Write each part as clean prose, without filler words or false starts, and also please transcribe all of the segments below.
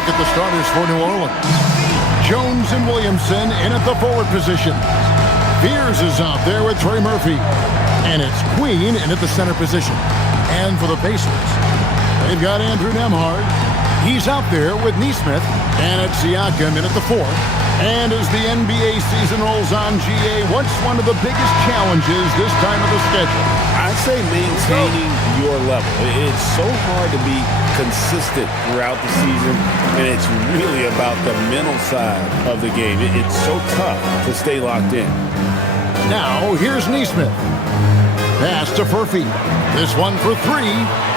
look at the starters for New Orleans. Jones and Williamson in at the forward position. Fears is out there with Trey Murphy. And it's Queen in at the center position. And for the Pacers, they've got Andrew Nembhard. He's out there with Nesmith. And it's Siakam in at the 4. And as the NBA season rolls on, GA, what's one of the biggest challenges this time of the schedule? I'd say maintaining your level. It's so hard to be consistent throughout the season, and it's really about the mental side of the game. It's so tough to stay locked in. Now, here's Nesmith. Pass to Murphy. This one for 3.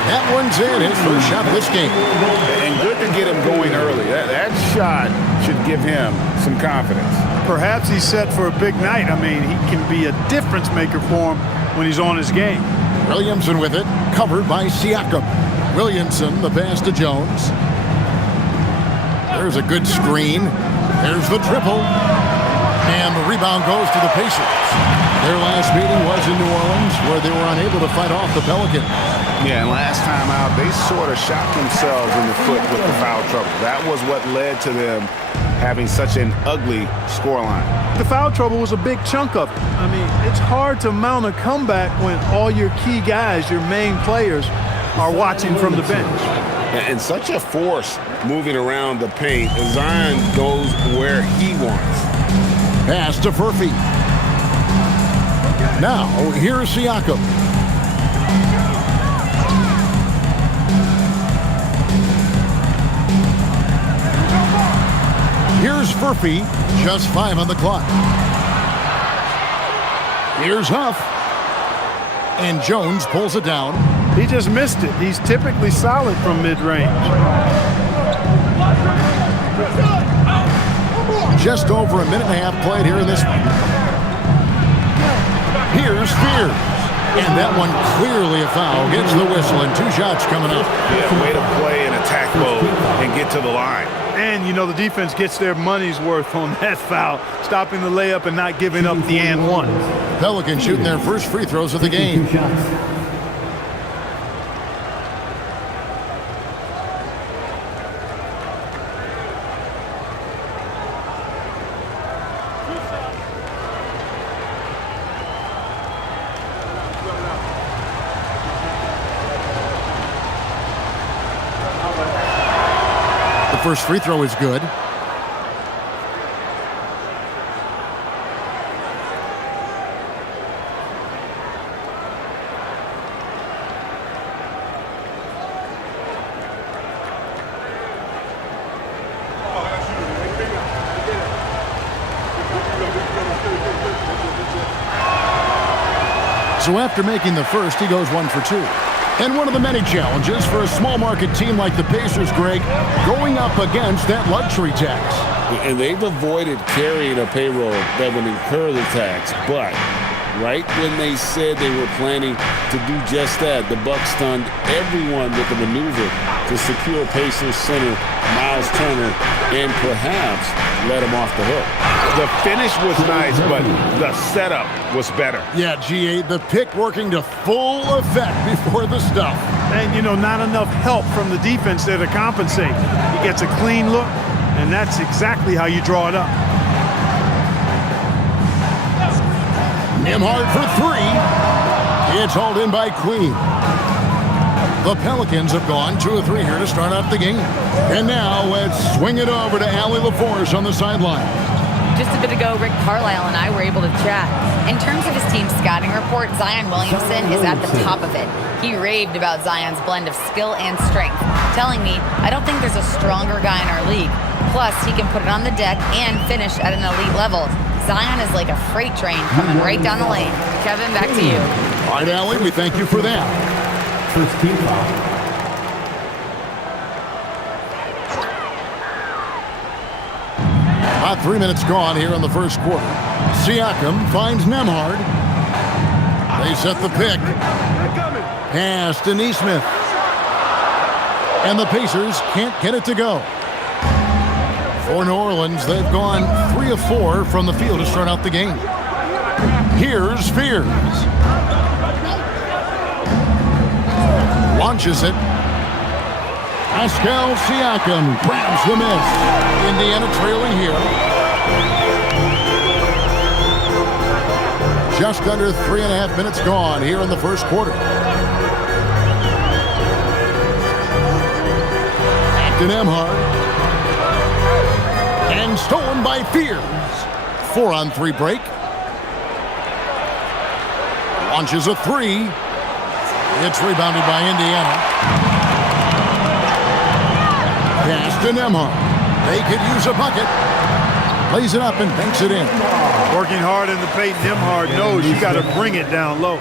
That one's in. His first shot of this game. And good to get him going early. That shot should give him some confidence. Perhaps he's set for a big night. I mean, he can be a difference maker for him when he's on his game. Williamson with it, covered by Siakam. Williamson, the pass to Jones. There's a good screen. There's the triple. And the rebound goes to the Pacers. Their last meeting was in New Orleans, where they were unable to fight off the Pelicans. Yeah, and last time out, they sort of shot themselves in the foot with the foul trouble. That was what led to them having such an ugly scoreline. The foul trouble was a big chunk of it. I mean, it's hard to mount a comeback when all your key guys, your main players, are watching from the bench. And such a force moving around the paint. Zion goes where he wants. Pass to Murphy. Now, here's Siakam. Here's Murphy, just 5 on the clock. Here's Huff. And Jones pulls it down. He just missed it. He's typically solid from mid-range. Just over a minute and a half played here in this one. Here's Fears. And that one clearly a foul. Gets the whistle and 2 shots coming up. Yeah, way to play in attack mode and get to the line. And, you know, the defense gets their money's worth on that foul, stopping the layup and not giving up the and one. Pelicans shooting their first free throws of the game. First free throw is good. So after making the first, he goes 1 for 2. And one of the many challenges for a small market team like the Pacers, Greg, going up against that luxury tax. And they've avoided carrying a payroll that would incur the tax. But right when they said they were planning to do just that, the Bucks stunned everyone with the maneuver to secure Pacers center Miles Turner and perhaps let him off the hook. The finish was nice, but the setup was better. Yeah, GA, the pick working to full effect before the stuff. And, you know, not enough help from the defense there to compensate. He gets a clean look, and that's exactly how you draw it up. Nembhard for 3. It's hauled in by Queen. The Pelicans have gone 2 of 3 here to start out the game. And now let's swing it over to Allie LaForce on the sideline. Just a bit ago, Rick Carlisle and I were able to chat. In terms of his team's scouting report, Zion Williamson is at the top of it. He raved about Zion's blend of skill and strength, telling me, I don't think there's a stronger guy in our league. Plus, he can put it on the deck and finish at an elite level. Zion is like a freight train coming right down the lane. Kevin, back to you. All right, Allie, we thank you for that. First team foul. About 3 minutes gone here in the first quarter. Siakam finds Nembhard. They set the pick. Pass to Nesmith. And the Pacers can't get it to go. For New Orleans, they've gone 3 of 4 from the field to start out the game. Here's Fears. Launches it. Pascal Siakam grabs the miss. Indiana trailing here. Just under 3.5 minutes gone here in the first quarter. Acton Emhart. And stolen by Fears. 4-on-3 break. Launches a three. It's rebounded by Indiana. Pass to Emhart. They could use a bucket. Lays it up and banks it in. Working hard in the paint, Emhart knows you got to bring it down low.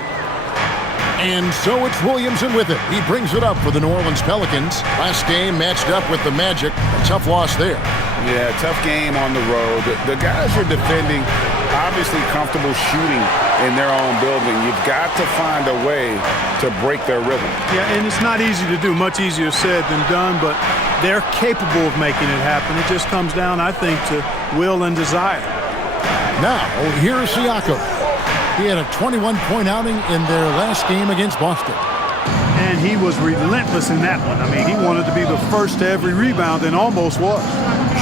And so it's Williamson with it. He brings it up for the New Orleans Pelicans. Last game matched up with the Magic. A tough loss there. Yeah, tough game on the road. The guys are defending, obviously comfortable shooting in their own building. You've got to find a way to break their rhythm. Yeah, and it's not easy to do. Much easier said than done, but they're capable of making it happen. It just comes down, I think, to will and desire. Now, here's Siakam. He had a 21-point outing in their last game against Boston. And he was relentless in that one. I mean, he wanted to be the first to every rebound and almost was.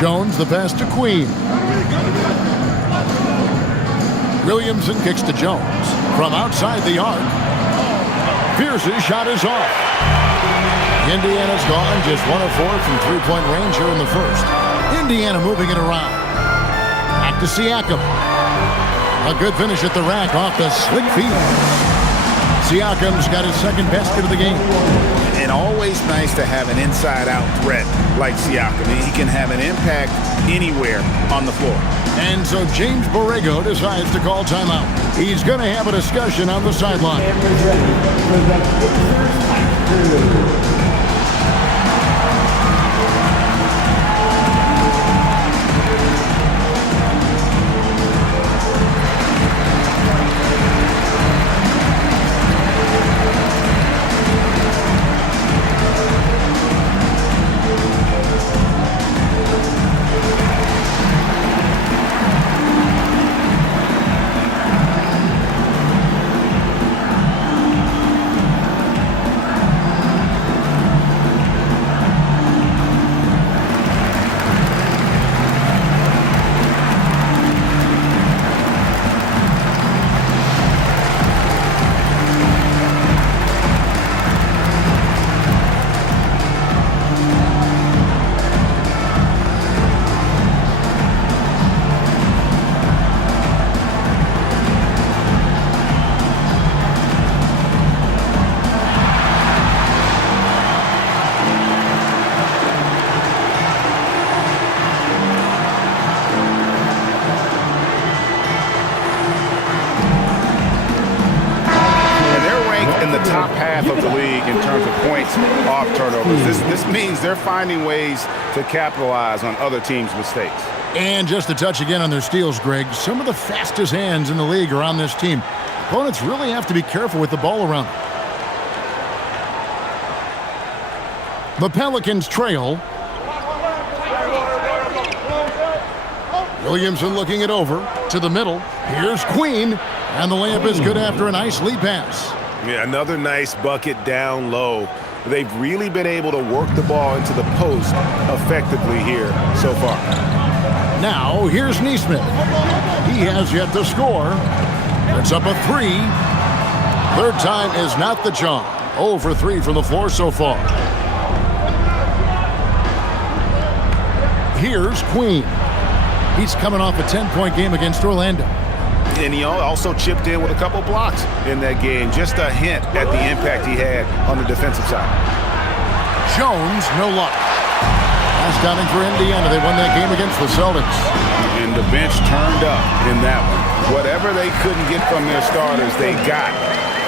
Jones, the pass to Queen. Williamson kicks to Jones. From outside the arc. Pierce's shot is off. Indiana's gone just 1 of 4 from three-point range here in the first. Indiana moving it around. Back to Siakam. A good finish at the rack off the slick feet. Siakam's got his second basket of the game. And always nice to have an inside-out threat like Siakam. He can have an impact anywhere on the floor. And so James Borrego decides to call timeout. He's going to have a discussion on the sideline. This means they're finding ways to capitalize on other teams' mistakes. And just to touch again on their steals, Greg, some of the fastest hands in the league are on this team. Opponents really have to be careful with the ball around them. The Pelicans trail. Williamson looking it over to the middle. Here's Queen, and the layup is good after a nice lead pass. Yeah, another nice bucket down low. They've really been able to work the ball into the post effectively here so far. Now, here's Nesmith. He has yet to score. It's up a three. Third time is not the charm. 0 for 3 from the floor so far. Here's Queen. He's coming off a 10-point game against Orlando. And he also chipped in with a couple blocks in that game. Just a hint at the impact he had on the defensive side. Jones, no luck. Last outing for Indiana. They won that game against the Celtics. And the bench turned up in that one. Whatever they couldn't get from their starters, they got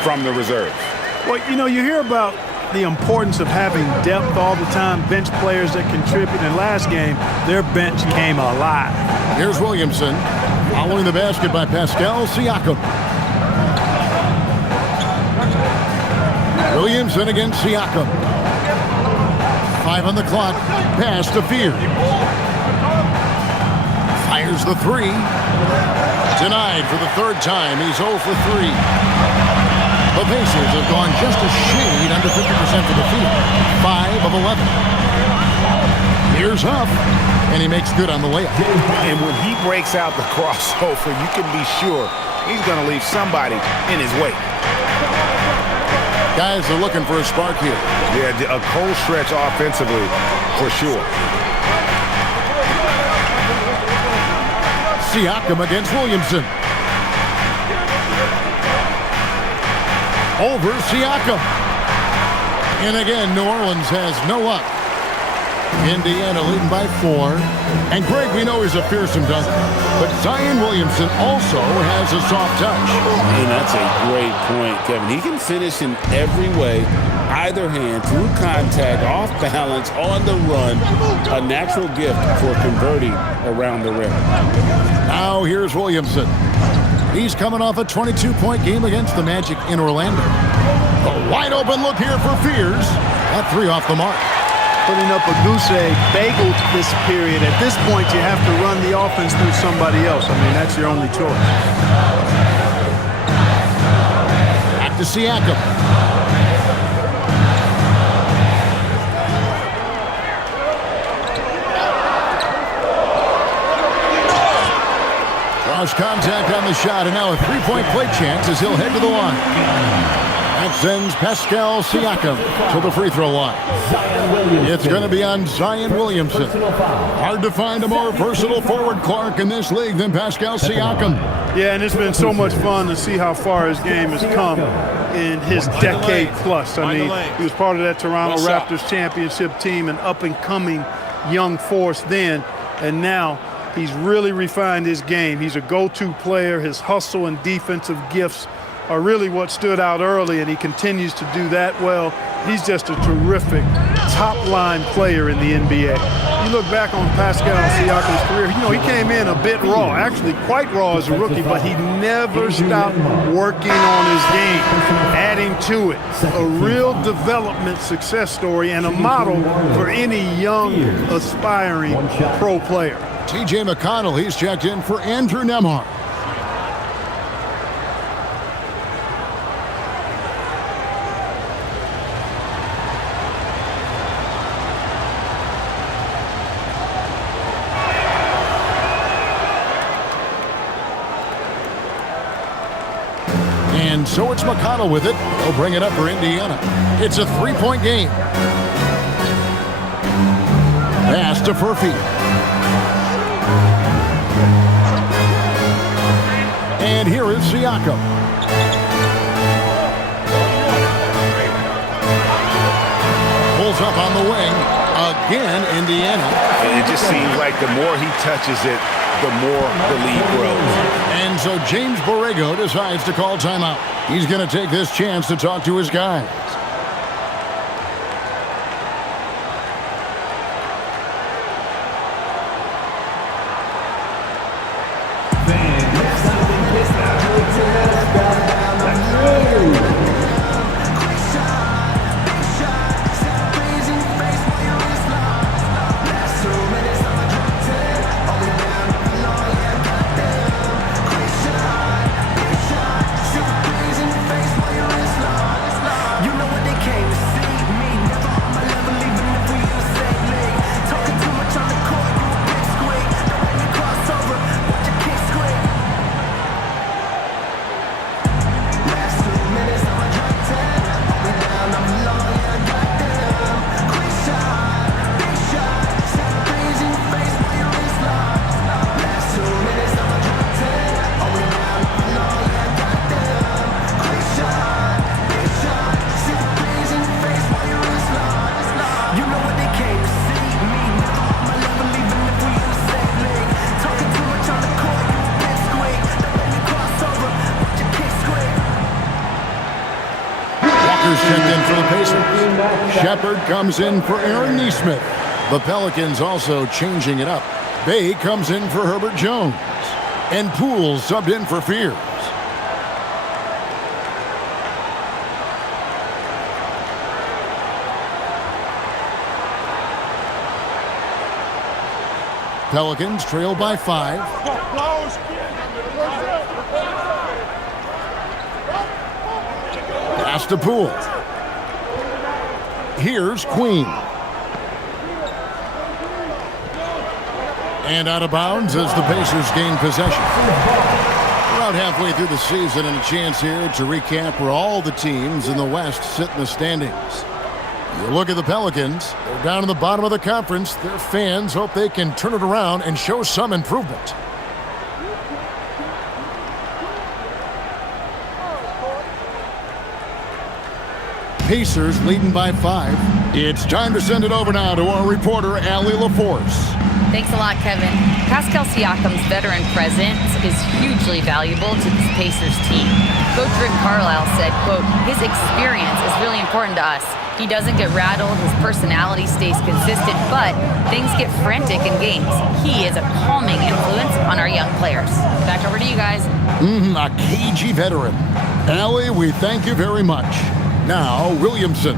from the reserves. Well, you know, you hear about the importance of having depth all the time, bench players that contribute. In last game, their bench came alive. Here's Williamson. Following the basket by Pascal Siakam. Williamson against Siakam. 5 on the clock. Pass to Fear. Fires the three. Denied for the third time. He's 0 for 3. The Pacers have gone just a shade under 50% for the field. 5 of 11. Here's Huff, and he makes good on the layup. And when he breaks out the crossover, you can be sure he's going to leave somebody in his way. Guys are looking for a spark here. Yeah, a cold stretch offensively for sure. Siakam against Williamson. Over Siakam. And again, New Orleans has no up. Indiana leading by 4. And Greg, we know he's a fearsome dunker, but Zion Williamson also has a soft touch. And that's a great point, Kevin. He can finish in every way, either hand, through contact, off balance, on the run. A natural gift for converting around the rim. Now here's Williamson. He's coming off a 22-point game against the Magic in Orlando. A wide open look here for Fears. That 3 off the mark. Putting up a goose egg, bageled this period. At this point, you have to run the offense through somebody else. I mean, that's your only choice. Back to Siakam. Cross contact on the shot, and now a 3-point play chance as he'll head to the line. That sends Pascal Siakam to the free throw line. It's going to be on Zion Williamson. Hard to find a more versatile forward, Clark, in this league than Pascal Siakam. Yeah, and it's been so much fun to see how far his game has come in his decade plus. I mean, he was part of that Toronto Raptors championship team, an up-and-coming young force then, and now he's really refined his game. He's a go-to player. His hustle and defensive gifts are really what stood out early, and he continues to do that well. He's just a terrific top-line player in the NBA. You look back on Pascal Siakam's career, you know, he came in a bit raw, actually quite raw as a rookie, but he never stopped working on his game, adding to it. A real development success story and a model for any young, aspiring pro player. T.J. McConnell, he's checked in for Andrew Nembhard. And so it's McConnell with it. He'll bring it up for Indiana. It's a 3-point game. Pass to Furphy. And here is Siakam. Pulls up on the wing. Again, Indiana. And it just seems like the more he touches it, the more the lead grows. And so James Borrego decides to call timeout. He's going to take this chance to talk to his guys. Checked in for the Pacers. Shepard comes in for Aaron Nesmith. The Pelicans also changing it up. Bay comes in for Herbert Jones. And Poole subbed in for Fears. Pelicans trail by 5. Pass to Poole. Here's Queen. And out of bounds as the Pacers gain possession. About halfway through the season and a chance here to recap where all the teams in the West sit in the standings. You look at the Pelicans, they're down in the bottom of the conference. Their fans hope they can turn it around and show some improvement. Pacers leading by 5. It's time to send it over now to our reporter, Allie LaForce. Thanks a lot, Kevin. Pascal Siakam's veteran presence is hugely valuable to this Pacers team. Coach Rick Carlisle said, quote, his experience is really important to us. He doesn't get rattled, his personality stays consistent, but things get frantic in games. He is a calming influence on our young players. Back over to you guys. A cagey veteran. Allie, we thank you very much. Now, Williamson,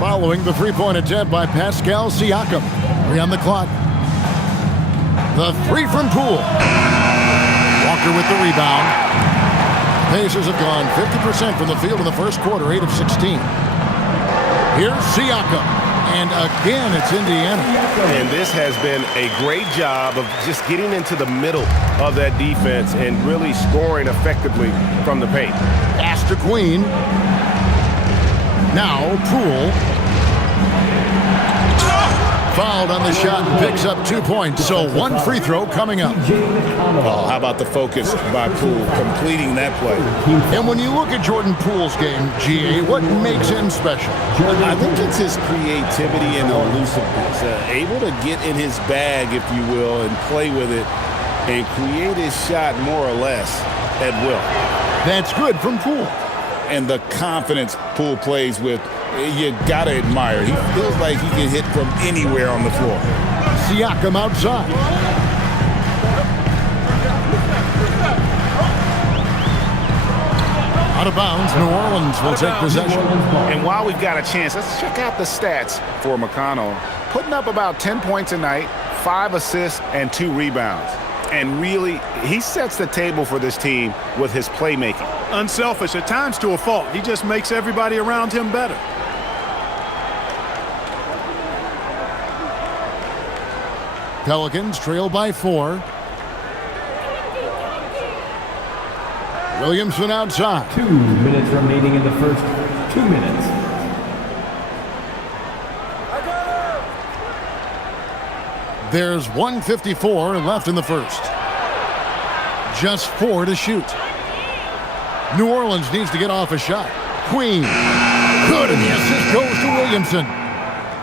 following the three-point attempt by Pascal Siakam. 3 on the clock. The 3 from Poole. Walker with the rebound. Pacers have gone 50% from the field in the first quarter, 8 of 16. Here's Siakam. And again, it's Indiana. And this has been a great job of just getting into the middle of that defense and really scoring effectively from the paint. Pass to Queen. Now, Poole. Fouled on the shot and picks up 2 points. So 1 free throw coming up. Oh, how about the focus by Poole completing that play? And when you look at Jordan Poole's game, GA, what makes him special? I think it's his creativity and elusiveness. Able to get in his bag, if you will, and play with it and create his shot more or less at will. That's good from Poole. And the confidence Poole plays with, you gotta admire. He feels like he can hit from anywhere on the floor. Siakam outside. Out of bounds, New Orleans will take possession. And while we've got a chance, let's check out the stats for McConnell. Putting up about 10 points a night, 5 assists, and 2 rebounds. And really, he sets the table for this team with his playmaking. Unselfish, at times to a fault. He just makes everybody around him better. Pelicans trail by 4. Williamson outside. 2 minutes remaining in the first 2 minutes. There's 1:54 left in the first. Just 4 to shoot. New Orleans needs to get off a shot. Queen. Good, and the assist goes to Williamson.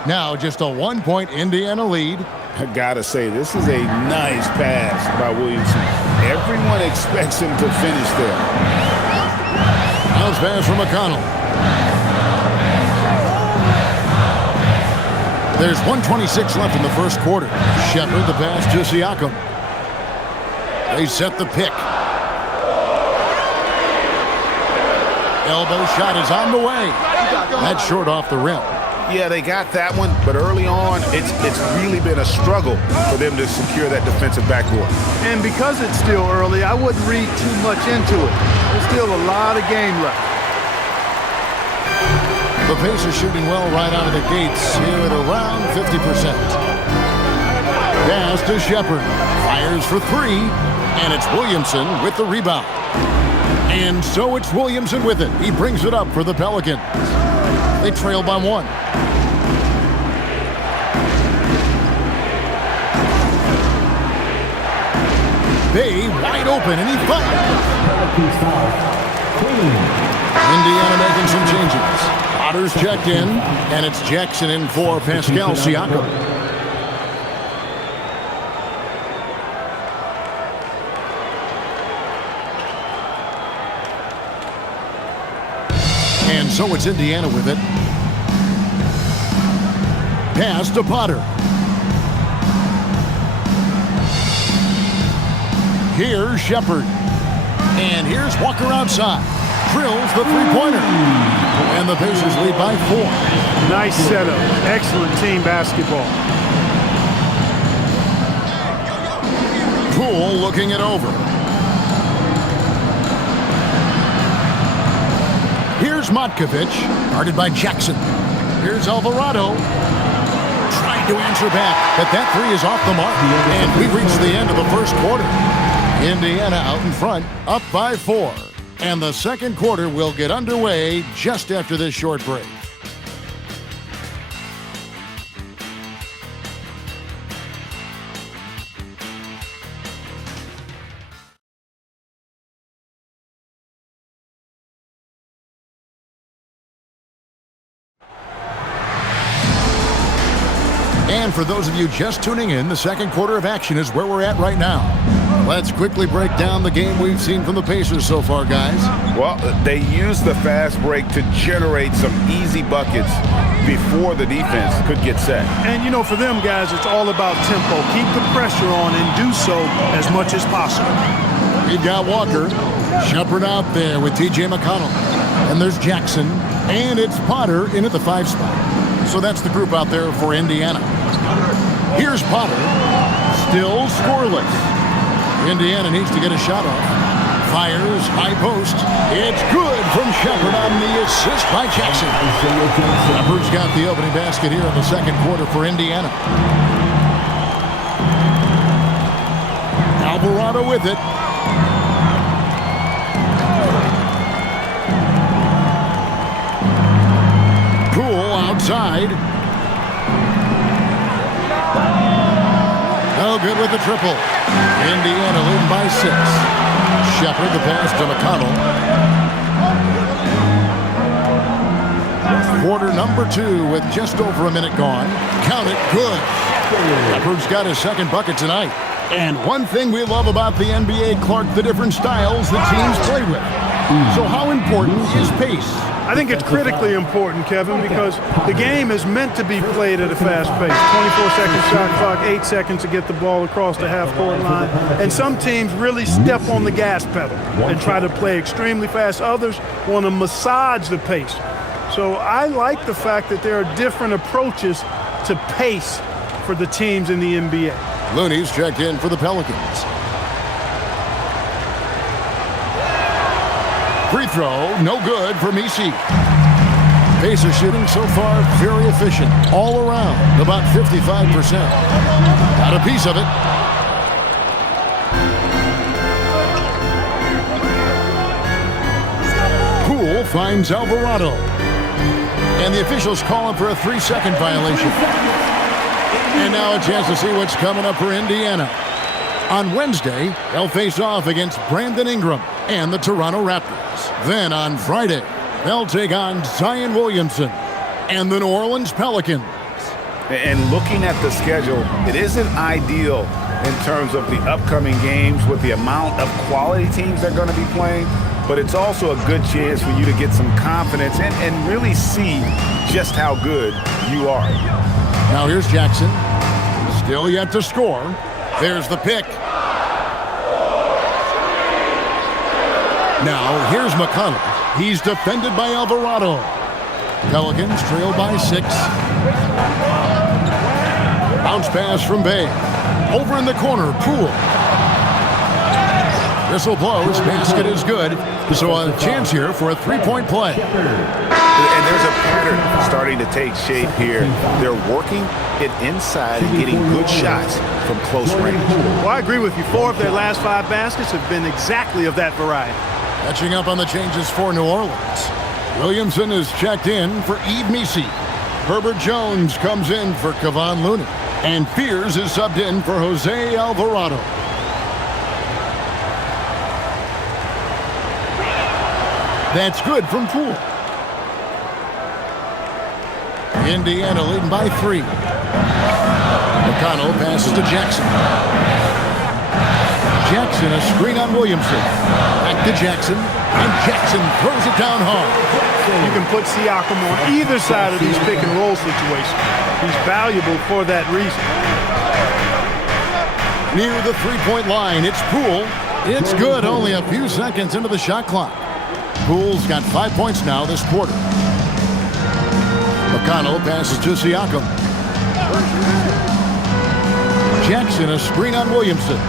Now just a 1-point Indiana lead. I gotta say, this is a nice pass by Williamson. Everyone expects him to finish there. Bounce pass from McConnell. There's 1:26 left in the first quarter. Shepard the pass to Siakam. They set the pick. Elbow shot is on the way. That's short off the rim. Yeah, they got that one, but early on, it's really been a struggle for them to secure that defensive backboard. And because it's still early, I wouldn't read too much into it. There's still a lot of game left. The Pacers shooting well right out of the gates here at around 50%. Pass to Shepard. Fires for 3, and it's Williamson with the rebound. And so it's Williamson with it. He brings it up for the Pelicans. They trail by 1. Bay wide open, and he fires. Indiana making some changes. Potter's checked in, and it's Jackson in for Pascal Siakam. And so it's Indiana with it. Pass to Potter. Here's Shepard. And here's Walker outside. Drills the three-pointer. And the Pacers lead by 4. Nice setup. Excellent team basketball. Poole looking it over. Here's Matkovic, guarded by Jackson. Here's Alvarado. Trying tried to answer back, but that three is off the mark. And we reached the end of the first quarter. Indiana out in front, up by 4. And the second quarter will get underway just after this short break. And for those of you just tuning in, the second quarter of action is where we're at right now. Let's quickly break down the game we've seen from the Pacers so far, guys. Well, they used the fast break to generate some easy buckets before the defense could get set. And, you know, for them, guys, it's all about tempo. Keep the pressure on and do so as much as possible. We've got Walker, Shepard out there with T.J. McConnell. And there's Jackson, and it's Potter in at the 5 spot. So that's the group out there for Indiana. Here's Potter, still scoreless. Indiana needs to get a shot off. Fires, high post. It's good from Shepard on the assist by Jackson. Shepard's got the opening basket here in the second quarter for Indiana. Alvarado with it. Poole outside. No good with the triple. Indiana leading by 6. Shepard the pass to McConnell. Quarter number 2 with just over a minute gone. Count it, good. Shepard's got his second bucket tonight. And one thing we love about the NBA, Clark, the different styles that teams play with. So how important is pace? I think it's critically important, Kevin, because the game is meant to be played at a fast pace. 24-second shot clock, 8 seconds to get the ball across the half-court line. And some teams really step on the gas pedal and try to play extremely fast. Others want to massage the pace. So I like the fact that there are different approaches to pace for the teams in the NBA. Looney's checked in for the Pelicans. Free throw, no good for Misi. Pacers shooting so far very efficient. All around, about 55%. Got a piece of it. Poole finds Alvarado. And the officials calling for a 3-second violation. And now a chance to see what's coming up for Indiana. On Wednesday, they'll face off against Brandon Ingram and the Toronto Raptors. Then on Friday, they'll take on Zion Williamson and the New Orleans Pelicans. And looking at the schedule, it isn't ideal in terms of the upcoming games with the amount of quality teams they're going to be playing, but it's also a good chance for you to get some confidence and really see just how good you are. Now here's Jackson. Still yet to score. There's the pick. Now here's McConnell. He's defended by Alvarado. Pelicans trail by 6. Bounce pass from Bay. Over in the corner, Poole. Whistle blows, basket is good. So a chance here for a 3-point play. And there's a pattern starting to take shape here. They're working it inside and getting good shots from close range. Well, I agree with you. 4 of their last 5 baskets have been exactly of that variety. Catching up on the changes for New Orleans. Williamson is checked in for Yves Misi. Herbert Jones comes in for Kevon Looney. And Fears is subbed in for Jose Alvarado. That's good from Poole. Indiana leading by 3. McConnell passes to Jackson. Jackson, a screen on Williamson. Back to Jackson, and Jackson throws it down hard. You can put Siakam on either side of these pick-and-roll situations. He's valuable for that reason. Near the 3-point line, it's Poole. It's good, only a few seconds into the shot clock. Poole's got 5 points now this quarter. McConnell passes to Siakam. Jackson, a screen on Williamson.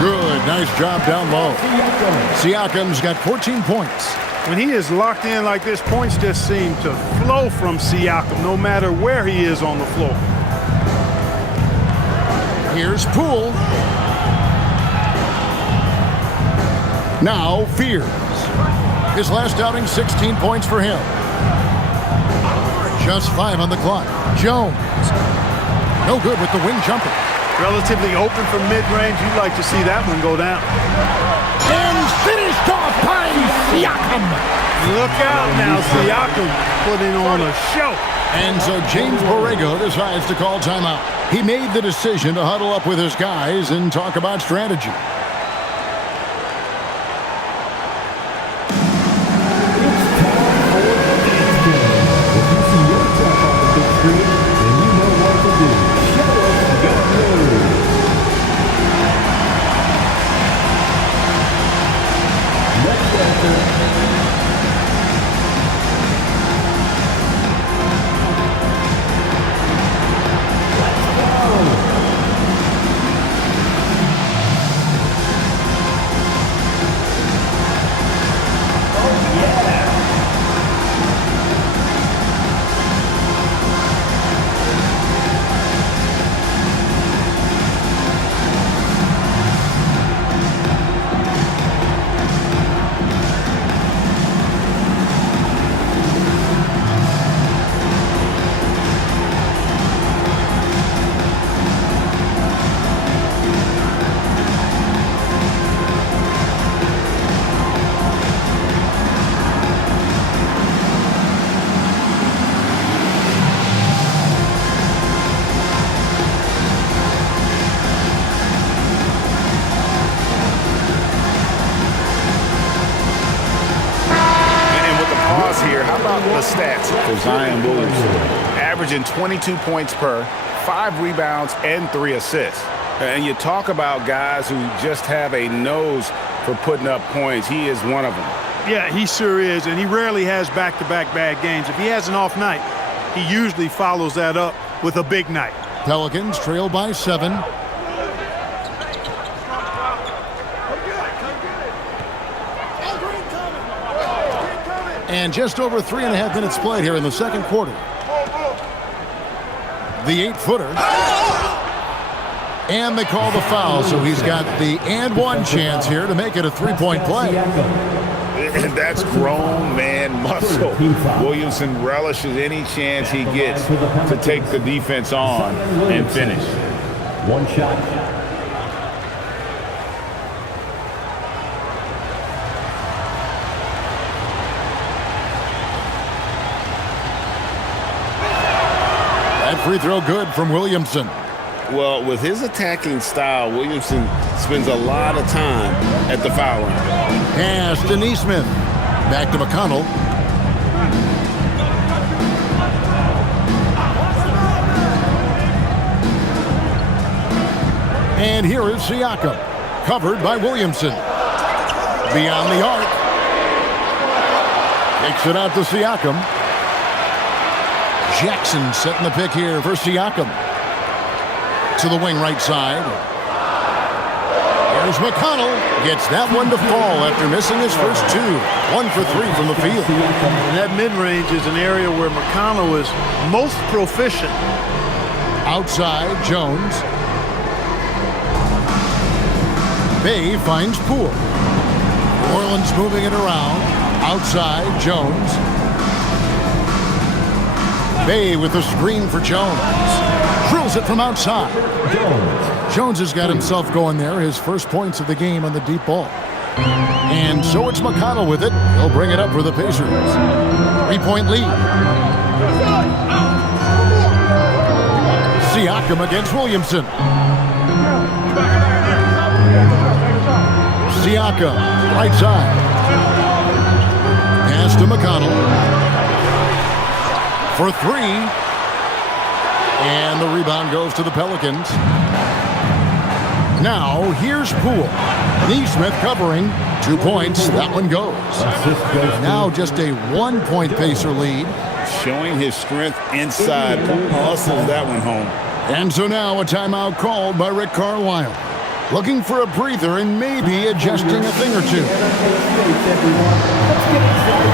Good, nice job down low. Siakam's got 14 points. When he is locked in like this, points just seem to flow from Siakam no matter where he is on the floor. Here's Poole. Now Fears. His last outing, 16 points for him. Just 5 on the clock. Jones. No good with the wing jumper. Relatively open from mid-range. You'd like to see that one go down. And finished off by Siakam. Look out now, Siakam putting on a show. And so James Borrego decides to call timeout. He made the decision to huddle up with his guys and talk about strategy. Stats for Zion Williamson. Averaging 22 points per, 5 rebounds, and 3 assists. And you talk about guys who just have a nose for putting up points. He is one of them. Yeah, he sure is, and he rarely has back-to-back bad games. If he has an off night, he usually follows that up with a big night. Pelicans trail by 7. And just over 3.5 minutes played here in the second quarter. The 8-footer. And they call the foul, so he's got the and one chance here to make it a 3-point play. And that's grown man muscle. Williamson relishes any chance he gets to take the defense on and finish. One shot. Free throw good from Williamson. Well, with his attacking style, Williamson spends a lot of time at the foul line. Pass to Neesmith. Back to McConnell. And here is Siakam. Covered by Williamson. Beyond the arc. Takes it out to Siakam. Jackson setting the pick here for Siakam. To the wing right side. Here's McConnell. Gets that one to fall after missing his first 2. 1 for 3 from the field. And that mid-range is an area where McConnell is most proficient. Outside, Jones. Bay finds Poole. New Orleans moving it around. Outside, Jones. Bay with a screen for Jones. Drills it from outside. Jones has got himself going there. His first points of the game on the deep ball. And so it's McConnell with it. He'll bring it up for the Pacers. 3-point lead. Siakam against Williamson. Siakam, right side. Pass to McConnell. For 3. And the rebound goes to the Pelicans. Now, here's Poole. Neesmith covering. 2 points. That one goes. Now just a 1-point Pacer lead. Showing his strength inside. Poole hustles that one home. And so now a timeout called by Rick Carlisle. looking for a breather and maybe adjusting a thing or two. Let's get excited.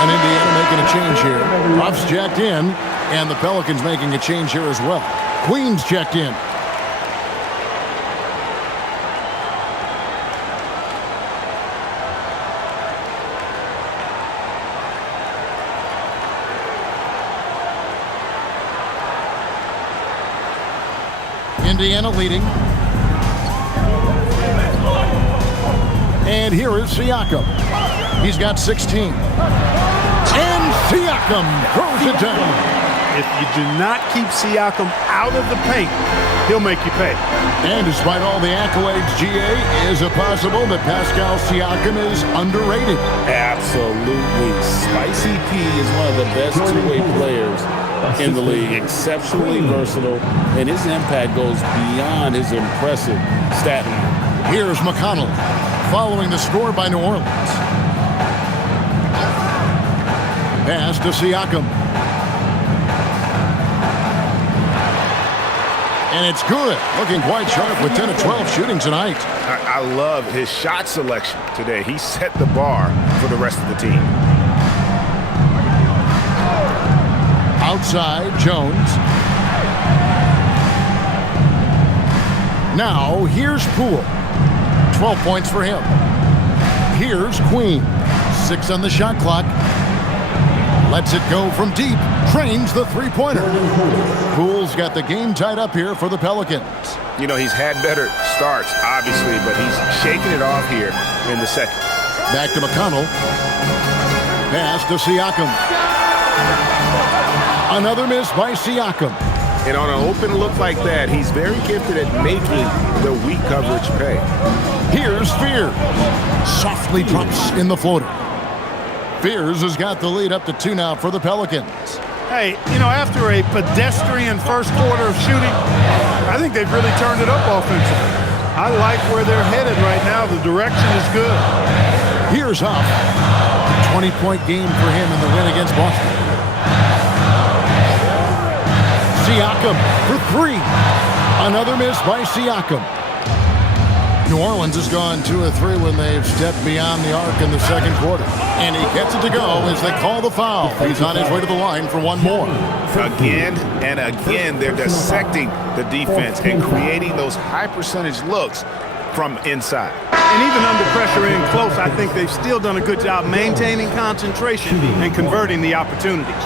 And Indiana making a change here. Ruff's checked in, and the Pelicans making a change here as well. Queen's checked in. Indiana leading. And here is Siakam. He's got 16. And Siakam throws it down. If you do not keep Siakam out of the paint, he'll make you pay. And despite all the accolades, GA, is it possible that Pascal Siakam is underrated? Absolutely. Spicy P is one of the best two-way players in the league. Exceptionally versatile, and his impact goes beyond his impressive stat line. Here's McConnell following the score by New Orleans. Pass to Siakam. And it's good. Looking quite sharp with 10 of 12 shooting tonight. I love his shot selection today. He set the bar for the rest of the team. Outside, Jones. Now, here's Poole. 12 points for him. Here's Queen. 6 on the shot clock. Lets it go from deep. Trains the three-pointer. Poole's got the game tied up here for the Pelicans. You know, he's had better starts, obviously, but he's shaking it off here in the second. Back to McConnell. Pass to Siakam. Another miss by Siakam. And on an open look like that, he's very gifted at making the weak coverage pay. Here's Fears. Softly drops in the floater. Fears has got the lead up to 2 now for the Pelicans. Hey, you know, after a pedestrian first quarter of shooting, I think they've really turned it up offensively. I like where they're headed right now. The direction is good. Here's Huff. 20-point game for him in the win against Boston. Siakam for 3. Another miss by Siakam. New Orleans has gone 2 of 3 when they've stepped beyond the arc in the second quarter. And he gets it to go as they call the foul. He's on his way to the line for one more. Again and again, they're dissecting the defense and creating those high-percentage looks from inside. And even under pressure in close, I think they've still done a good job maintaining concentration and converting the opportunities.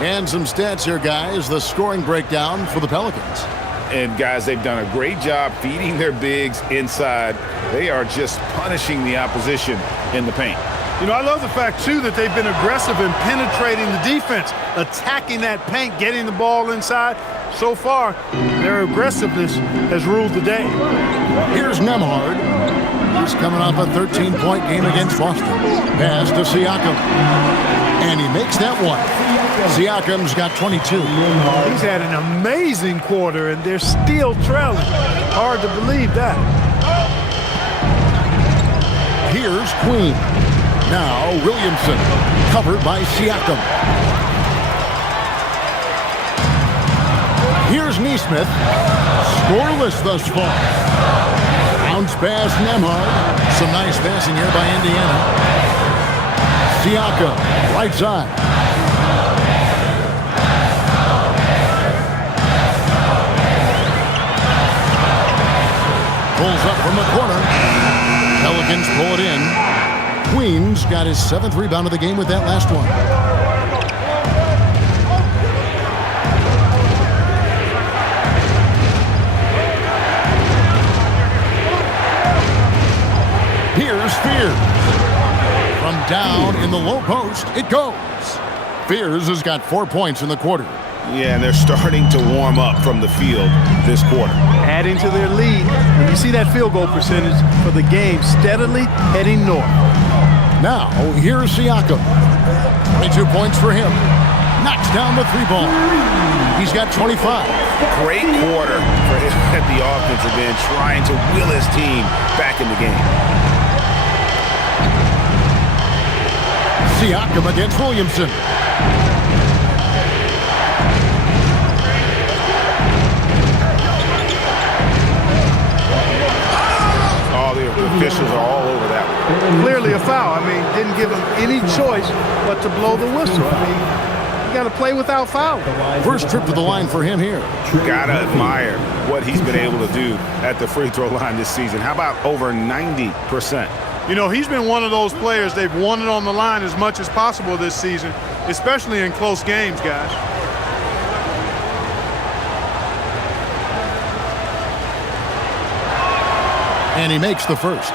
And some stats here, guys. The scoring breakdown for the Pelicans. And, guys, they've done a great job feeding their bigs inside. They are just punishing the opposition in the paint. You know, I love the fact, too, that they've been aggressive in penetrating the defense, attacking that paint, getting the ball inside. So far, their aggressiveness has ruled the day. Here's Nembhard. He's coming off a 13-point game against Boston. Pass to Siakam. And he makes that one. Siakam's got 22. He's had an amazing quarter, and they're still trailing. Hard to believe that. Here's Queen. Now Williamson, covered by Siakam. Here's Nesmith, scoreless thus far. Bounce pass, Nembhard. Some nice passing here by Indiana. Siakam, right side. Pulls up from the corner. Pelicans pull it in. Queens got his 7th rebound of the game with that last one. Here's Fears. From down in the low post, it goes. Fears has got 4 points in the quarter. Yeah, and they're starting to warm up from the field this quarter. Adding to their lead. And you see that field goal percentage for the game steadily heading north. Now, here's Siakam. 22 points for him. Knocks down the 3-ball. He's got 25. Great quarter for him at the offensive end, trying to will his team back in the game. Siakam against Williamson. Oh, the officials are all over that one. Clearly a foul. I mean, didn't give him any choice but to blow the whistle. I mean, you got to play without fouling. First trip to the line for him here. Gotta admire what he's been able to do at the free throw line this season. How about over 90%? You know, he's been one of those players, they've won it on the line as much as possible this season, especially in close games, guys. And he makes the first.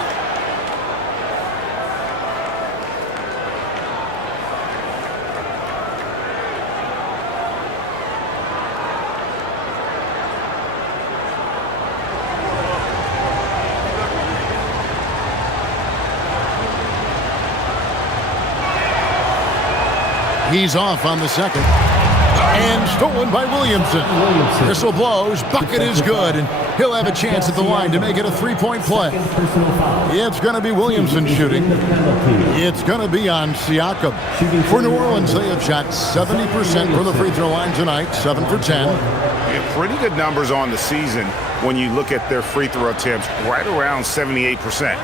He's off on the second. And stolen by Williamson. Whistle blows. Bucket is good. And he'll have a chance at the line to make it a 3-point play. It's going to be Williamson shooting. It's going to be on Siakam. For New Orleans, they have shot 70% from the free throw line tonight. 7 for 10. Yeah, pretty good numbers on the season when you look at their free throw attempts, right around 78%.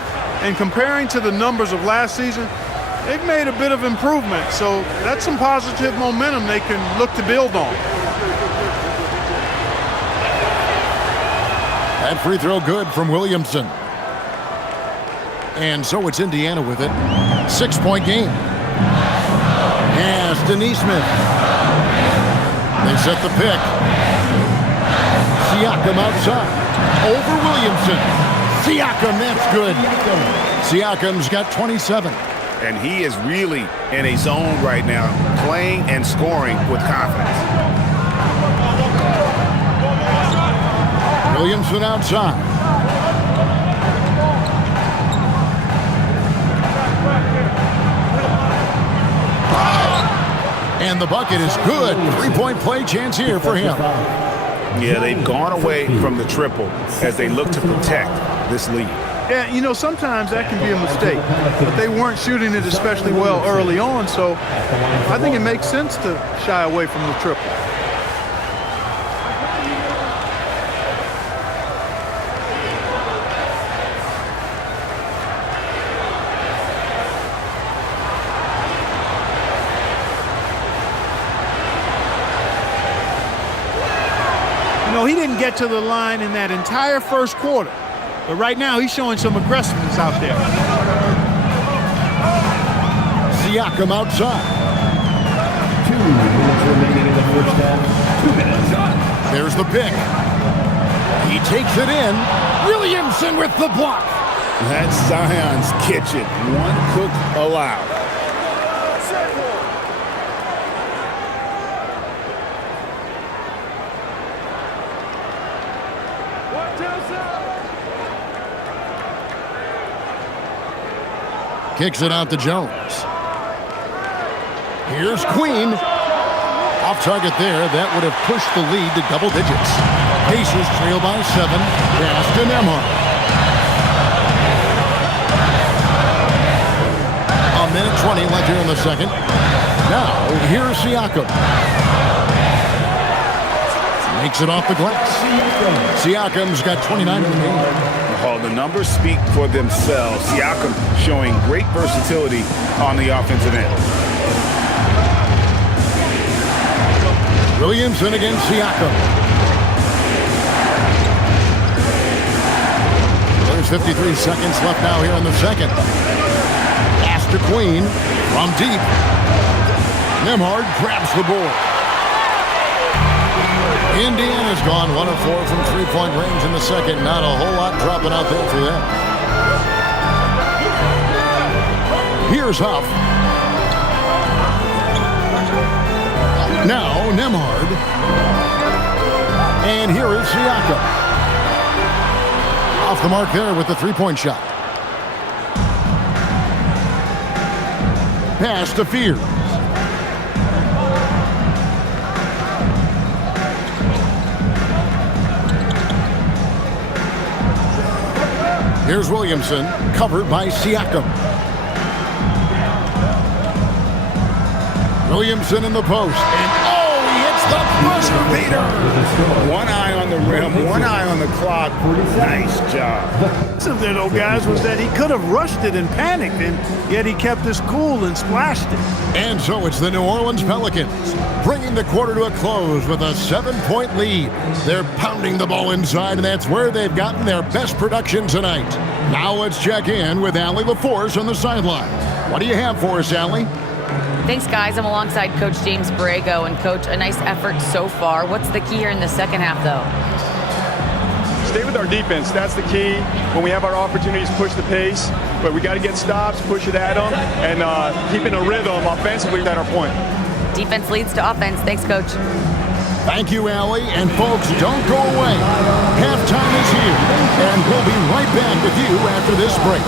And comparing to the numbers of last season, they've made a bit of improvement, so that's some positive momentum they can look to build on. That free throw good from Williamson. And so it's Indiana with it. 6-point game. Yes, Denise Smith. They set the pick. Siakam outside. Over Williamson. Siakam, that's good. Siakam's got 27. And he is really in a zone right now, playing and scoring with confidence. Williamson outside. And the bucket is good. 3-point play chance here for him. Yeah, they've gone away from the triple as they look to protect this lead. Yeah, you know, sometimes that can be a mistake, but they weren't shooting it especially well early on, so I think it makes sense to shy away from the triple. You know, he didn't get to the line in that entire first quarter. But right now, he's showing some aggressiveness out there. Siakam outside. 2 minutes remaining in the first half. 2 minutes. There's the pick. He takes it in. Williamson with the block. That's Zion's kitchen. 1 cook allowed. Kicks it out to Jones. Here's Queen. Off target there. That would have pushed the lead to double digits. Pacers trail by 7. Pass to Nembhard. A minute 20 left here in the second. Now, here's Siakam. Makes it off the glass. Siakam's got 29 in the game. Oh, the numbers speak for themselves. Siakam showing great versatility on the offensive end. Williamson against Siakam. There's 53 seconds left now here in the second. Pass to Queen from deep. Nembhard grabs the board. Indiana's gone 1 of 4 from three-point range in the second. Not a whole lot dropping out there for them. Here's Huff. Now Nembhard. And here is Siakam. Off the mark there with the three-point shot. Pass to Fears. Here's Williamson, covered by Siakam. Williamson in the post, and he hits the buzzer beater. One eye on the rim, one eye on the clock. Nice job. Some of their though, guys, was that he could have rushed it and panicked, and yet he kept his cool and splashed it. And so it's the New Orleans Pelicans, bringing the quarter to a close with a 7-point lead. They're pounding the ball inside, and that's where they've gotten their best production tonight. Now let's check in with Allie LaForce on the sideline. What do you have for us, Allie? Thanks, guys. I'm alongside Coach James Borrego. And, Coach, a nice effort so far. What's the key here in the second half, though? Stay with our defense. That's the key. When we have our opportunities, push the pace. But we got to get stops, push it at them, and keeping a rhythm offensively at our point. Defense leads to offense. Thanks, Coach. Thank you, Allie. And, folks, don't go away. Halftime is here, and we'll be right back with you after this break.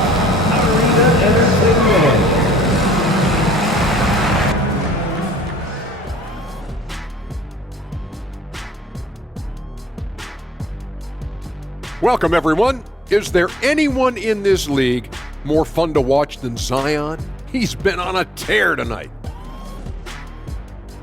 Welcome, everyone. Is there anyone in this league more fun to watch than Zion? He's been on a tear tonight.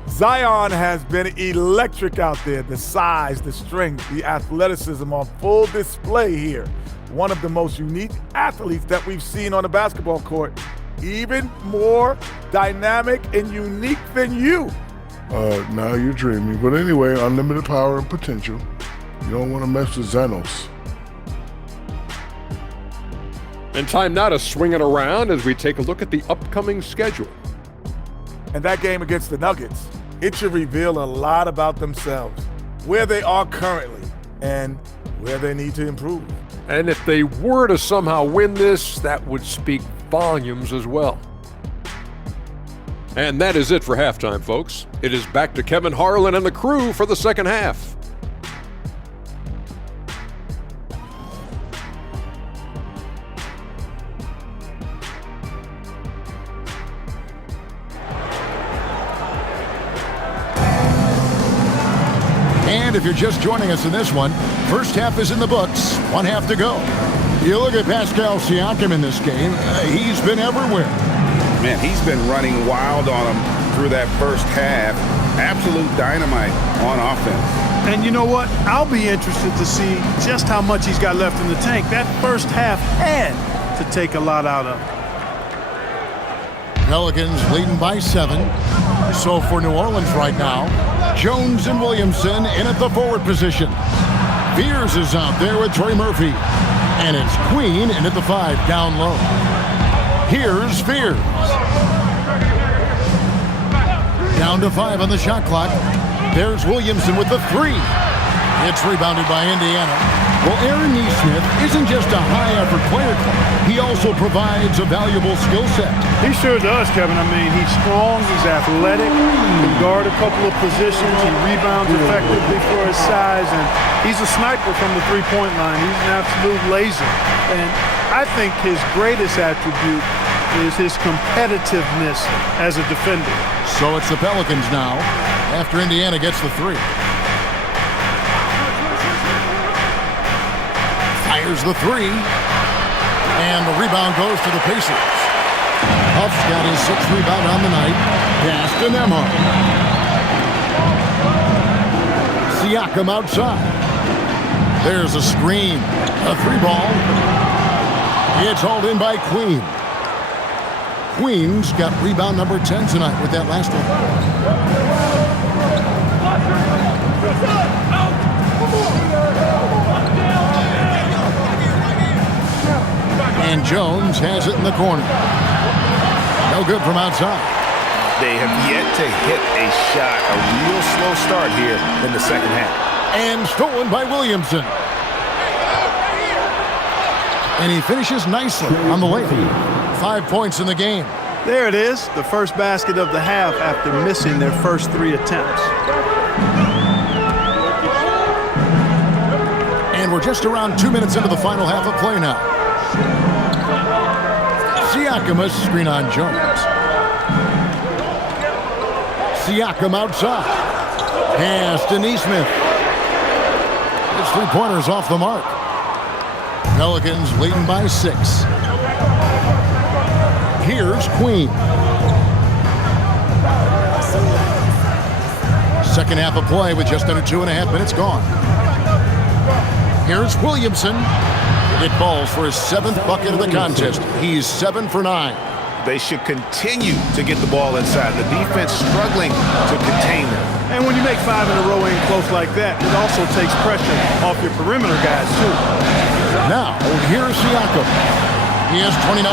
Zion has been electric out there. The size, the strength, the athleticism on full display here. One of the most unique athletes that we've seen on the basketball court. Even more dynamic and unique than you. Now you're dreaming. But anyway, unlimited power and potential. You don't want to mess with Xenos. And time now to swing it around as we take a look at the upcoming schedule. And that game against the Nuggets, it should reveal a lot about themselves, where they are currently, and where they need to improve. And if they were to somehow win this, that would speak volumes as well. And that is it for halftime, folks. It is back to Kevin Harlan and the crew for the second half. And if you're just joining us in this one, first half is in the books, one half to go. You look at Pascal Siakam in this game, he's been everywhere. Man, he's been running wild on him through that first half. Absolute dynamite on offense. And you know what? I'll be interested to see just how much he's got left in the tank. That first half had to take a lot out of him. Pelicans leading by 7. So for New Orleans right now, Jones and Williamson in at the forward position. Fears is out there with Trey Murphy. And it's Queen in at the 5 down low. Here's Fears. Down to 5 on the shot clock. There's Williamson with the 3. It's rebounded by Indiana. Well, Aaron Nesmith isn't just a high-effort player. He also provides a valuable skill set. He sure does, Kevin. I mean, he's strong, he's athletic, can guard a couple of positions, he rebounds effectively for his size, and he's a sniper from the three-point line. He's an absolute laser. And I think his greatest attribute is his competitiveness as a defender. So it's the Pelicans now, after Indiana gets the 3. Fires the 3. And the rebound goes to the Pacers. Huff's got his 6th rebound on the night. Pass to Nembhard. Siakam outside. There's a screen. A 3-ball. It's hauled in by Queen. Queen's got rebound number 10 tonight with that last one. And Jones has it in the corner. No good from outside. They have yet to hit a shot. A real slow start here in the second half. And stolen by Williamson. And he finishes nicely on the layup. 5 points in the game. There it is, the first basket of the half after missing their first 3 attempts. And we're just around 2 minutes into the final half of play now. Siakam, a screen on Jones. Siakam outside. Pass to Neesmith. His 3-pointers off the mark. Pelicans leading by 6. Here's Queen. Second half of play with just under 2.5 minutes gone. Here's Williamson. It falls for his 7th bucket of the contest. He's 7 for 9. They should continue to get the ball inside. The defense struggling to contain them. And when you make 5 in a row in close like that, it also takes pressure off your perimeter guys, too. Now, here's Siakam. He has 29.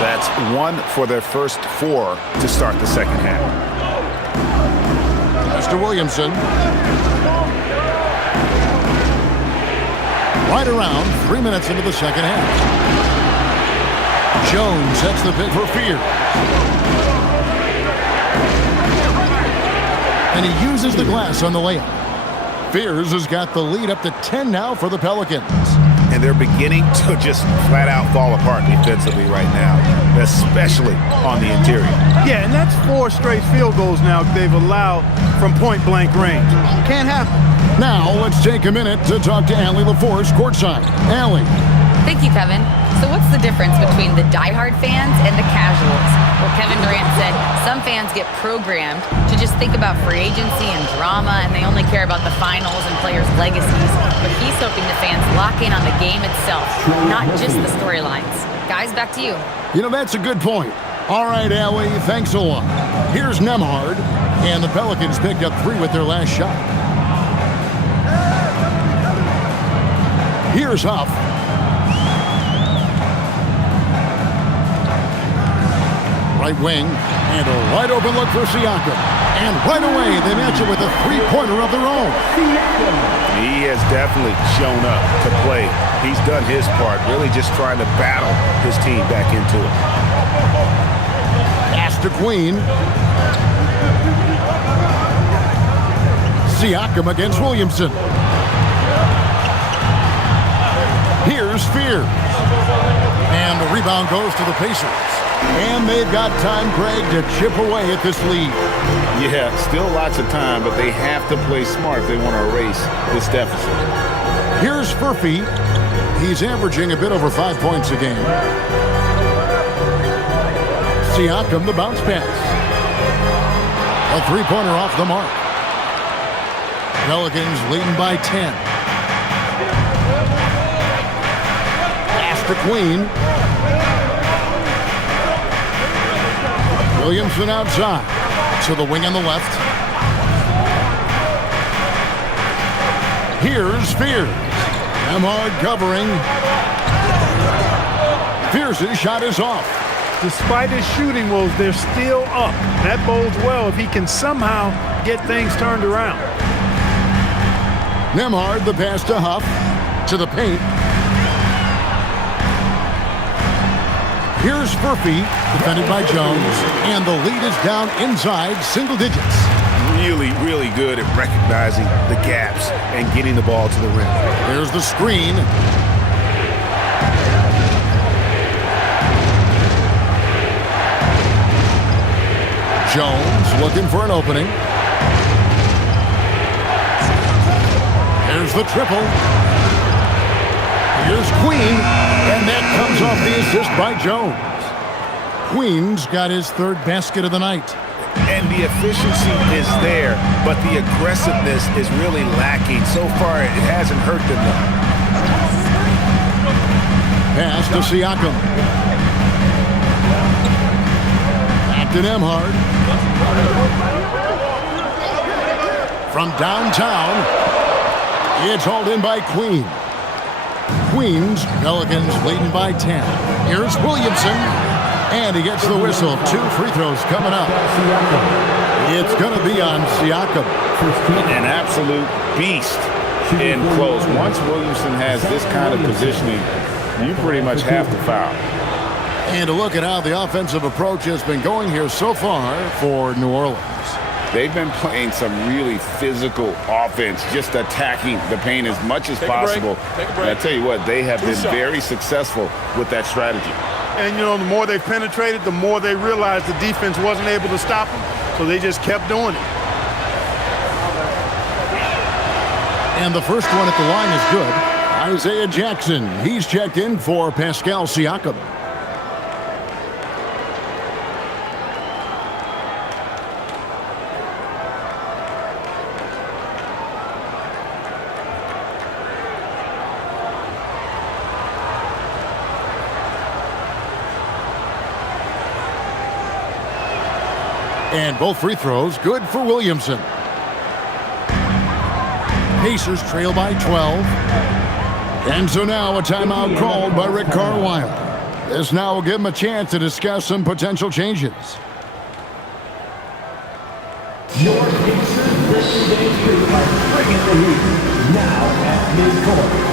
That's 1 for their first 4 to start the second half. Mr. Williamson. Right around 3 minutes into the second half. Jones sets the pick for Fear. And he uses the glass on the layup. Fears has got the lead up to 10 now for the Pelicans. And they're beginning to just flat out fall apart defensively right now, especially on the interior. Yeah, and that's 4 straight field goals now they've allowed from point-blank range. Can't happen. Now, let's take a minute to talk to Allie LaForce courtside. Allie. Thank you, Kevin. So what's the difference between the diehard fans and the casuals? Well, Kevin Durant said some fans get programmed to just think about free agency and drama, and they only care about the finals and players' legacies. But he's hoping the fans lock in on the game itself, not just the storylines. Guys, back to you. You know, that's a good point. All right, Allie, thanks a lot. Here's Nembhard, and the Pelicans picked up 3 with their last shot. Here's Huff. Right wing, and a wide open look for Siakam. And right away, they match it with a 3-pointer of their own. He has definitely shown up to play. He's done his part, really just trying to battle his team back into it. Pass to Queen. Siakam against Williamson. Here's Fear. And the rebound goes to the Pacers. And they've got time, Greg, to chip away at this lead. Yeah, still lots of time, but they have to play smart if they want to erase this deficit. Here's Furphy. He's averaging a bit over 5 points a game. Siakam, the bounce pass. A 3-pointer off the mark. Pelicans leading by 10. Pass to Queen. Williamson outside to the wing on the left. Here's Fears. Nembhard covering. Fears' shot is off. Despite his shooting woes, they're still up. That bodes well if he can somehow get things turned around. Nembhard, the pass to Huff, to the paint. Here's Furphy, defended by Jones, and the lead is down inside single digits. Really, really good at recognizing the gaps and getting the ball to the rim. There's the screen. Jones looking for an opening. Here's the triple. Here's Queen, and that comes off the assist by Jones. Queen's got his 3rd basket of the night. And the efficiency is there, but the aggressiveness is really lacking. So far, it hasn't hurt them, though. Pass to Siakam. Back to Nembhard. From downtown, it's hauled in by Queen. Queens, Pelicans leading by 10. Here's Williamson, and he gets the whistle. 2 free throws coming up. It's going to be on Siakam. An absolute beast in close. Once Williamson has this kind of positioning, you pretty much have to foul. And to look at how the offensive approach has been going here so far for New Orleans. They've been playing some really physical offense, just attacking the paint as much as possible. And I tell you what, they have been very successful with that strategy. And, you know, the more they penetrated, the more they realized the defense wasn't able to stop them, so they just kept doing it. And the first one at the line is good. Isaiah Jackson, he's checked in for Pascal Siakam. And both free throws good for Williamson. Pacers trail by 12. And so now a timeout called by Rick Carlisle. This now will give him a chance to discuss some potential changes. Your Pacers this game are bringing the heat. Now at midcourt.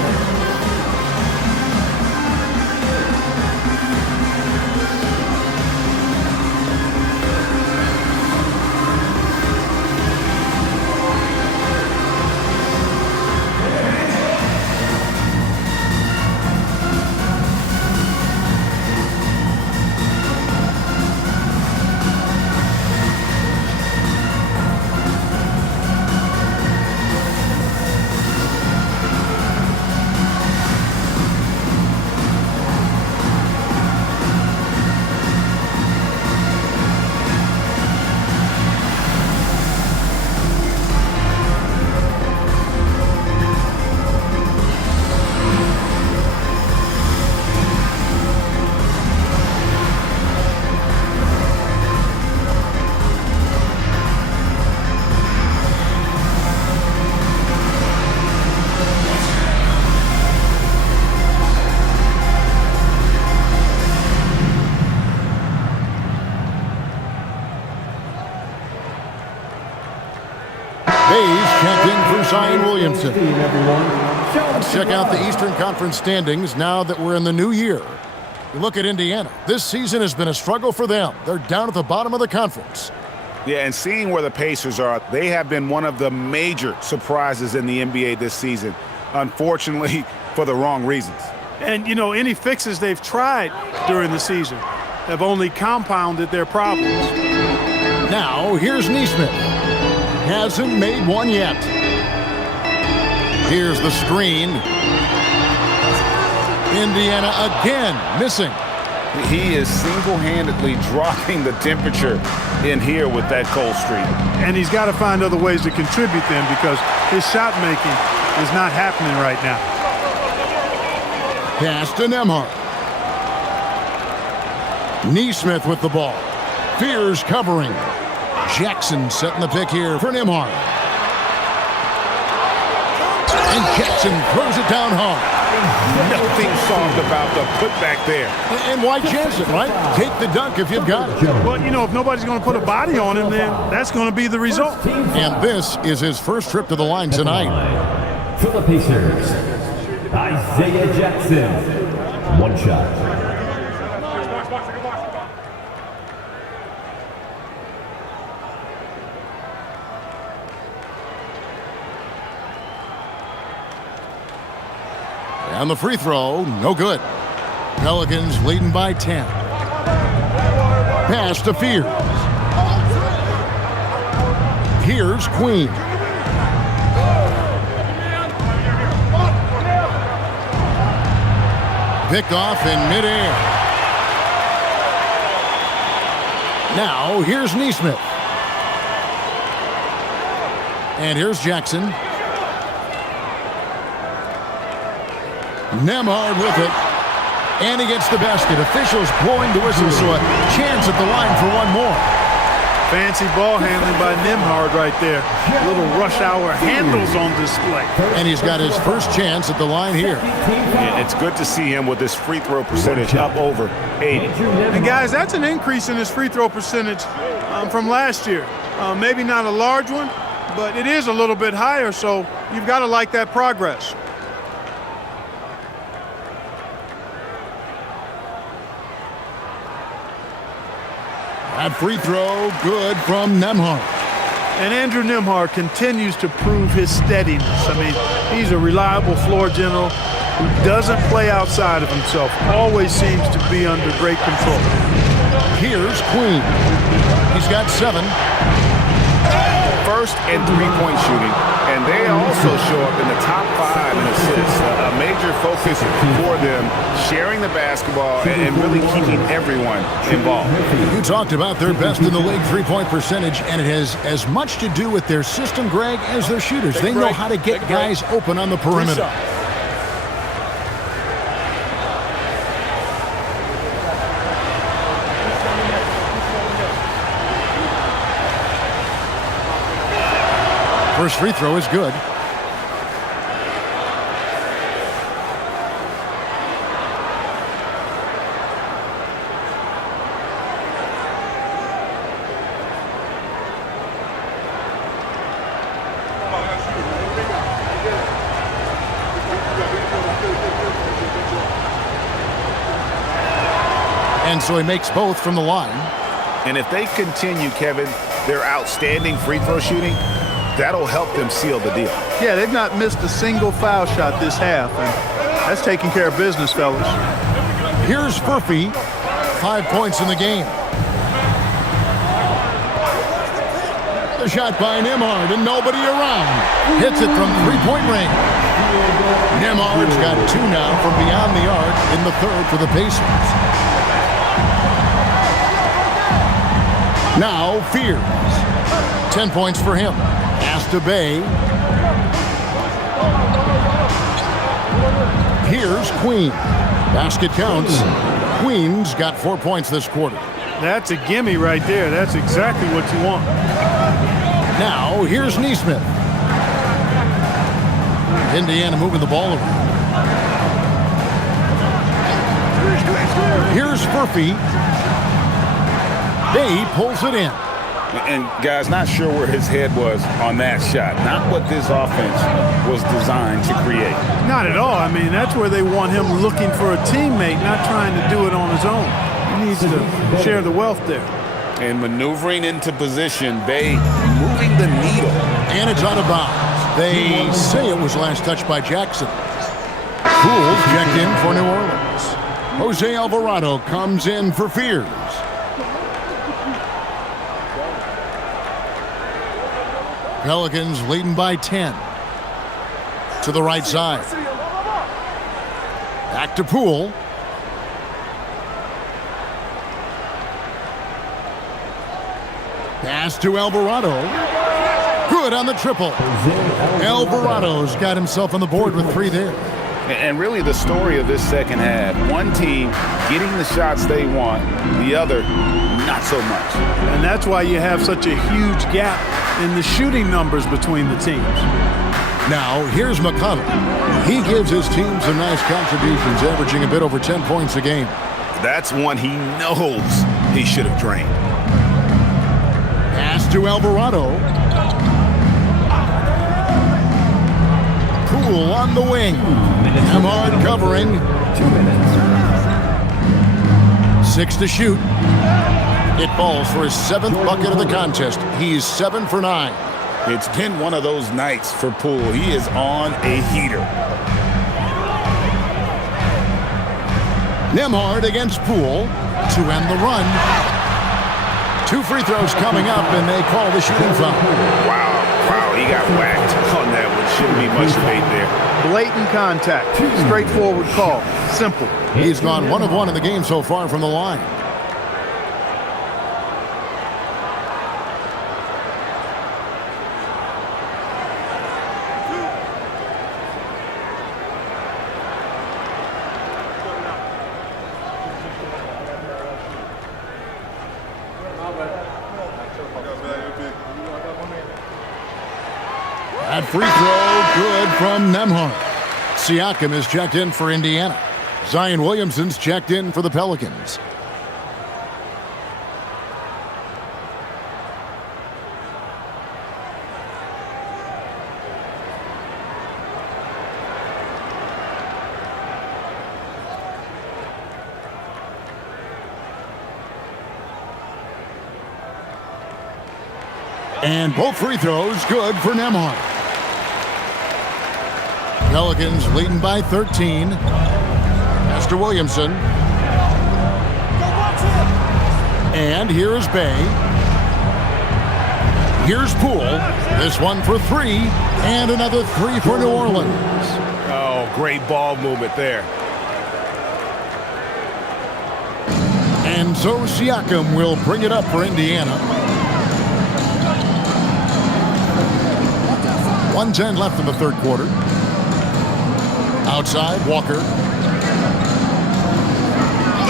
Williamson. Let's check out the Eastern Conference standings now that we're in the new year. You look at Indiana. This season has been a struggle for them. They're down at the bottom of the conference. Yeah, and seeing where the Pacers are, they have been one of the major surprises in the NBA this season, unfortunately, for the wrong reasons. And, you know, any fixes they've tried during the season have only compounded their problems. Now, here's Nesmith. Hasn't made one yet. Here's the screen. Indiana again missing. He is single-handedly dropping the temperature in here with that cold streak. And he's got to find other ways to contribute them because his shot making is not happening right now. Pass to Nembhard. Nesmith with the ball. Fears covering. Jackson setting the pick here for Nembhard. And Jackson throws it down hard. Nothing soft about the putback there. And why chance it, right? Take the dunk if you've got it. Well, you know, if nobody's going to put a body on him, then that's going to be the result. And this is his first trip to the line tonight. For the Pacers, Isaiah Jackson. One shot. And the free throw, no good. Pelicans leading by 10. Pass to Fears. Here's Queen. Picked off in midair. Now, here's Nesmith. And here's Jackson. Nembhard with it. And he gets the basket. Officials blowing the whistle, so a chance at the line for one more. Fancy ball handling by Nembhard right there. Little rush hour handles on display. And he's got his first chance at the line here. And it's good to see him with his free throw percentage up over 80. And guys, that's an increase in his free throw percentage from last year. Maybe not a large one, but it is a little bit higher, so you've got to like that progress. That free throw, good from Nembhard. And Andrew Nembhard continues to prove his steadiness. I mean, he's a reliable floor general who doesn't play outside of himself, always seems to be under great control. Here's Queen. He's got 7. First and three-point shooting, and they also show up in the top 5 in assists. A major focus for them, sharing the basketball and really keeping everyone involved. You talked about their best in the league three-point percentage, and it has as much to do with their system, Greg, as their shooters. They know how to get guys open on the perimeter. First free throw is good. And so he makes both from the line. And if they continue, Kevin, their outstanding free throw shooting, that'll help them seal the deal. Yeah, they've not missed a single foul shot this half, and that's taking care of business, fellas. Here's Furphy, 5 points in the game. The shot by Nembhard, and nobody around. Hits it from three-point range. Nembhard's got 2 now from beyond the arc in the third for the Pacers. Now Fears. 10 points for him. Pass to Bay. Here's Queen. Basket counts. Queen's got 4 points this quarter. That's a gimme right there. That's exactly what you want. Now here's Neesmith. Indiana moving the ball around. Here's Furphy. Bay pulls it in. And, guys, not sure where his head was on that shot. Not what this offense was designed to create. Not at all. I mean, that's where they want him looking for a teammate, not trying to do it on his own. He needs to share the wealth there. And maneuvering into position, Bay moving the needle. And it's out of bounds. They say it was last touched by Jackson. Pools checked in for New Orleans. Jose Alvarado comes in for Fears. Pelicans leading by 10. To the right side. Back to Poole. Pass to Alvarado. Good on the triple. Alvarado's got himself on the board with 3 there. And really the story of this second half, one team getting the shots they want, the other not so much. And that's why you have such a huge gap in the shooting numbers between the teams. Now, here's McConnell. He gives his team some nice contributions, averaging a bit over 10 points a game. That's one he knows he should have drained. Pass to Alvarado. Poole on the wing. Nembhard covering. 2 minutes. 6 to shoot. It falls for his 7th bucket of the contest. He's 7 for 9. It's been one of those nights for Poole. He is on a heater. Nembhard against Poole to end the run. 2 free throws coming up, and they call the shooting foul. Wow, he got whacked on that one. Shouldn't be much debate there. Blatant contact. Straightforward call. Simple. He's gone 1 of 1 in the game so far from the line. That free throw good from Nembhard. Siakam is checked in for Indiana. Zion Williamson's checked in for the Pelicans. And both free throws good for Nembhard. Pelicans leading by 13. Mr. Williamson. And here's Bay. Here's Poole. This one for three. And another three for New Orleans. Oh, great ball movement there. And so Siakam will bring it up for Indiana. 1:10 left in the third quarter. Outside, Walker.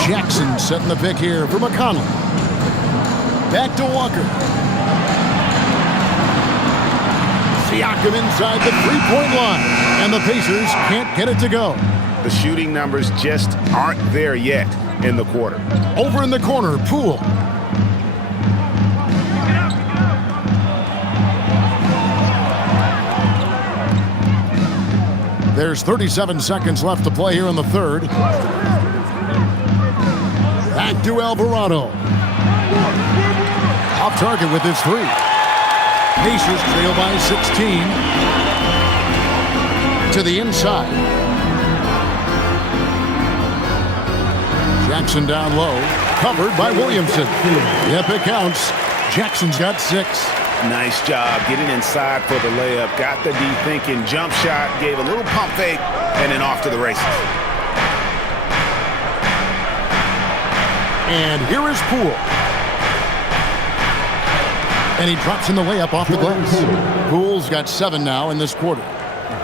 Jackson setting the pick here for McConnell. Back to Walker. Siakam inside the three-point line. And the Pacers can't get it to go. The shooting numbers just aren't there yet in the quarter. Over in the corner, Poole. There's 37 seconds left to play here in the third. Back to Alvarado. Off target with his three. Pacers trail by 16. To the inside. Jackson down low. Covered by Williamson. Yep, it counts. Jackson's got 6. Nice job getting inside for the layup. Got the D thinking. Jump shot. Gave a little pump fake. And then off to the races. And here is Poole. And he drops in the layup off the glass. Poole's got 7 now in this quarter.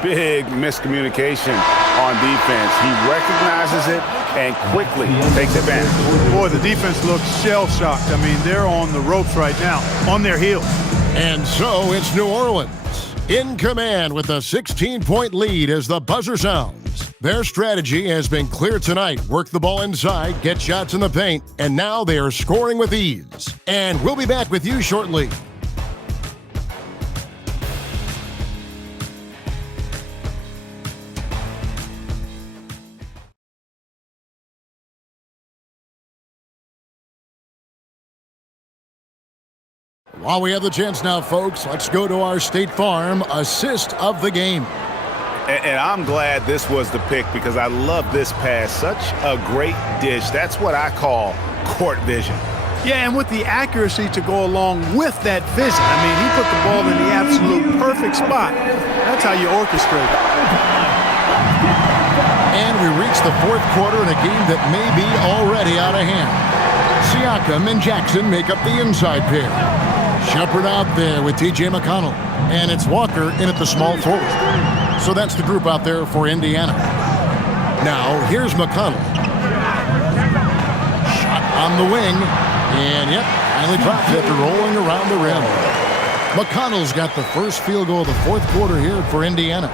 Big miscommunication on defense. He recognizes it and quickly takes advantage. Boy, the defense looks shell-shocked. I mean, they're on the ropes right now, on their heels. And so it's New Orleans in command with a 16-point lead as the buzzer sounds. Their strategy has been clear tonight. Work the ball inside, get shots in the paint, and now they are scoring with ease. And we'll be back with you shortly. While we have the chance now, folks, let's go to our State Farm assist of the game. And I'm glad this was the pick because I love this pass. Such a great dish. That's what I call court vision. Yeah, and with the accuracy to go along with that vision. I mean, he put the ball in the absolute perfect spot. That's how you orchestrate it. And we reach the fourth quarter in a game that may be already out of hand. Siakam and Jackson make up the inside pair. Shepard out there with T.J. McConnell. And it's Walker in at the small forward. So that's the group out there for Indiana. Now, here's McConnell. Shot on the wing. And, yep, finally dropped after rolling around the rim. McConnell's got the first field goal of the fourth quarter here for Indiana.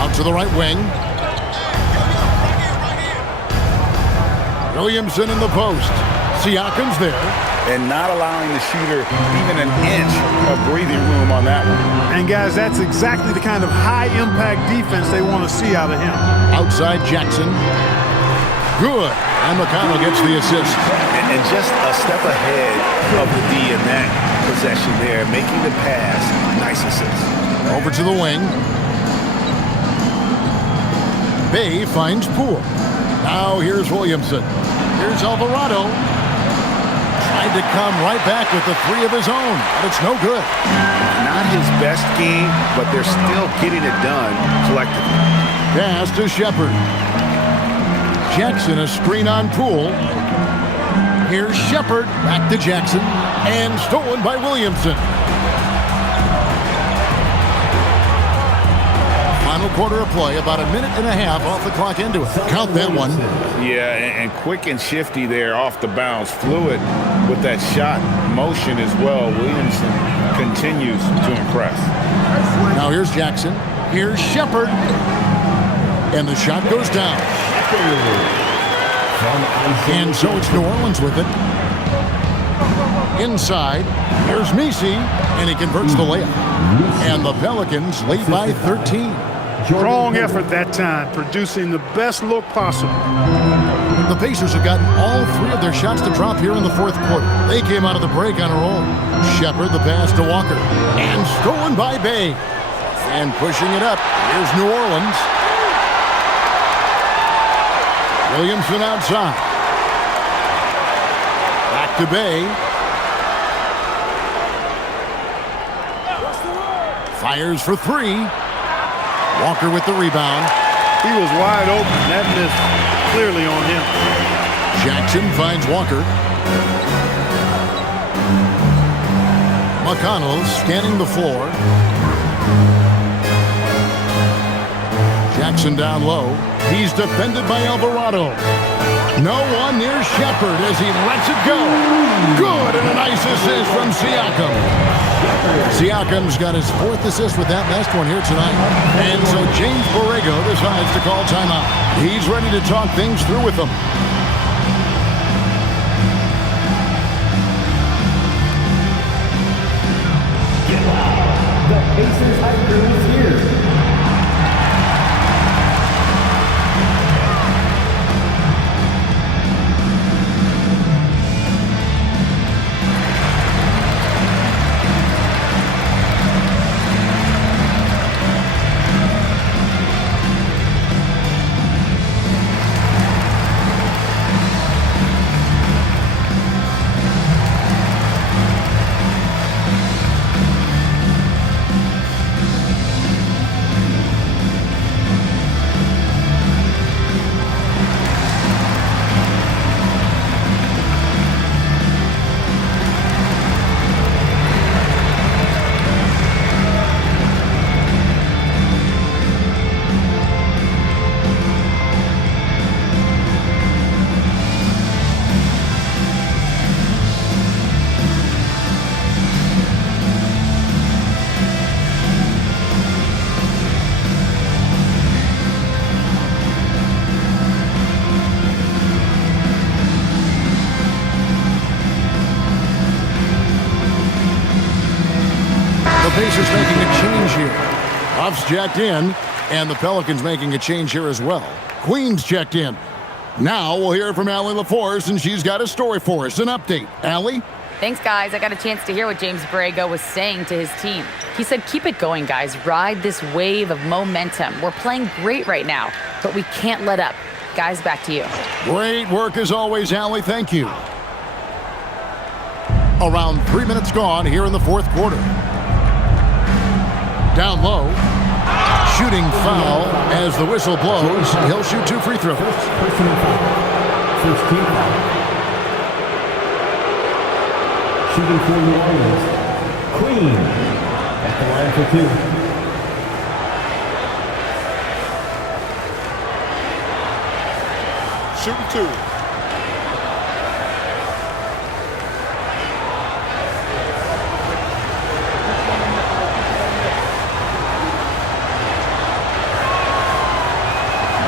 Out to the right wing. Williamson in the post. Siakam's there. And not allowing the shooter even an inch of breathing room on that one. And, guys, that's exactly the kind of high-impact defense they want to see out of him. Outside Jackson. Good. And McConnell gets the assist. And just a step ahead of the D in that possession there, making the pass. Nice assist. Over to the wing. Bay finds Poole. Now here's Williamson. Here's Alvarado. Tried to come right back with the three of his own, but it's no good. Not his best game, but they're still getting it done collectively. Pass to Shepard. Jackson a screen on Poole. Here's Shepard, back to Jackson, and stolen by Williamson. Final quarter of play, about a minute and a half off the clock into it. Count that one. Yeah, and quick and shifty there off the bounce. Fluid with that shot. motion as well. Williamson continues to impress. Now here's Jackson. Here's Shepard. And the shot goes down. And so it's New Orleans with it. Inside, here's Messi, and he converts the layup. And the Pelicans lead by 13. Strong effort that time, producing the best look possible. The Pacers have gotten all three of their shots to drop here in the fourth quarter. They came out of the break on a roll. Shepard, the pass to Walker. And stolen by Bay. And pushing it up, here's New Orleans. Williamson outside. Back to Bay. Fires for three. Walker with the rebound. He was wide open. That missed clearly on him. Jackson finds Walker. McConnell scanning the floor. Jackson down low. He's defended by Alvarado. No one near Shepard as he lets it go. Good, and a nice assist from Siakam. Siakam's got his fourth assist with that last one here tonight. And so James Borrego decides to call timeout. He's ready to talk things through with them. The Pacers high crew is here. Pacers making a change here. Huff's checked in, and the Pelicans making a change here as well. Queen's checked in. Now we'll hear from Allie LaForce, and she's got a story for us. An update. Allie? Thanks, guys. I got a chance to hear what James Borrego was saying to his team. He said, keep it going, guys. Ride this wave of momentum. We're playing great right now, but we can't let up. Guys, back to you. Great work as always, Allie. Thank you. Around 3 minutes gone here in the fourth quarter. Down low. Shooting foul as the whistle blows. He'll shoot 2 free throws. Personal foul. First team foul. Shooting for New Orleans. Queen at the line for 2. Shooting 2.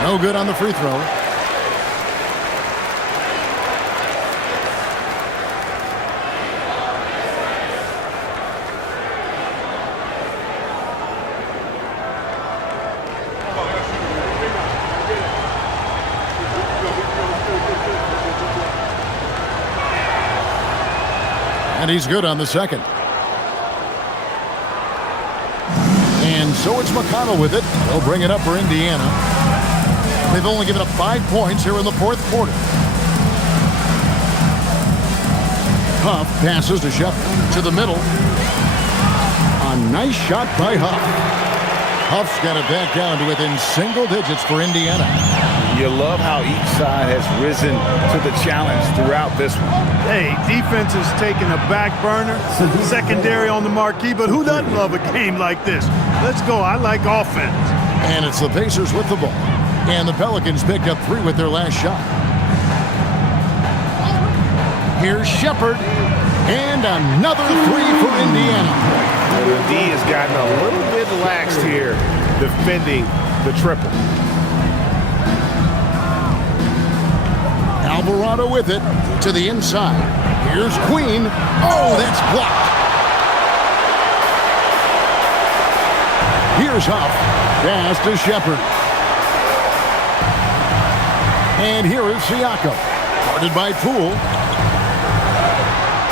No good on the free throw. And he's good on the second. And so it's McConnell with it. They'll bring it up for Indiana. They've only given up 5 points here in the fourth quarter. Huff passes to Shepard to the middle. A nice shot by Huff. Huff's got it back down to within single digits for Indiana. You love how each side has risen to the challenge throughout this one. Hey, defense is taking a back burner, secondary on the marquee, but who doesn't love a game like this? Let's go. I like offense. And it's the Pacers with the ball. And the Pelicans picked up 3 with their last shot. Here's Shepard. And another three for Indiana. The D has gotten a little bit lax here defending the triple. Alvarado with it to the inside. Here's Queen. Oh, that's blocked. Here's Huff. Pass to Shepard. And here is Siakam. Guarded by Poole.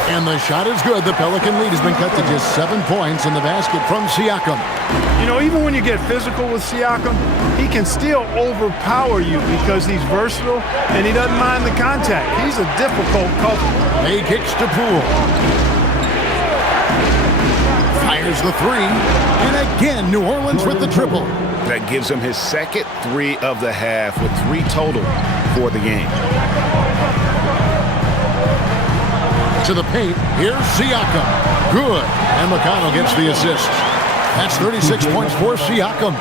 And the shot is good. The Pelican lead has been cut to just 7 points in the basket from Siakam. You know, even when you get physical with Siakam, he can still overpower you because he's versatile and he doesn't mind the contact. He's a difficult customer. He kicks to Poole. Fires the three. And again, New Orleans with the triple. That gives him his second three of the half with 3 total for the game. To the paint. Here's Siakam. Good. And McConnell gets the assist. That's 36 points for Siakam.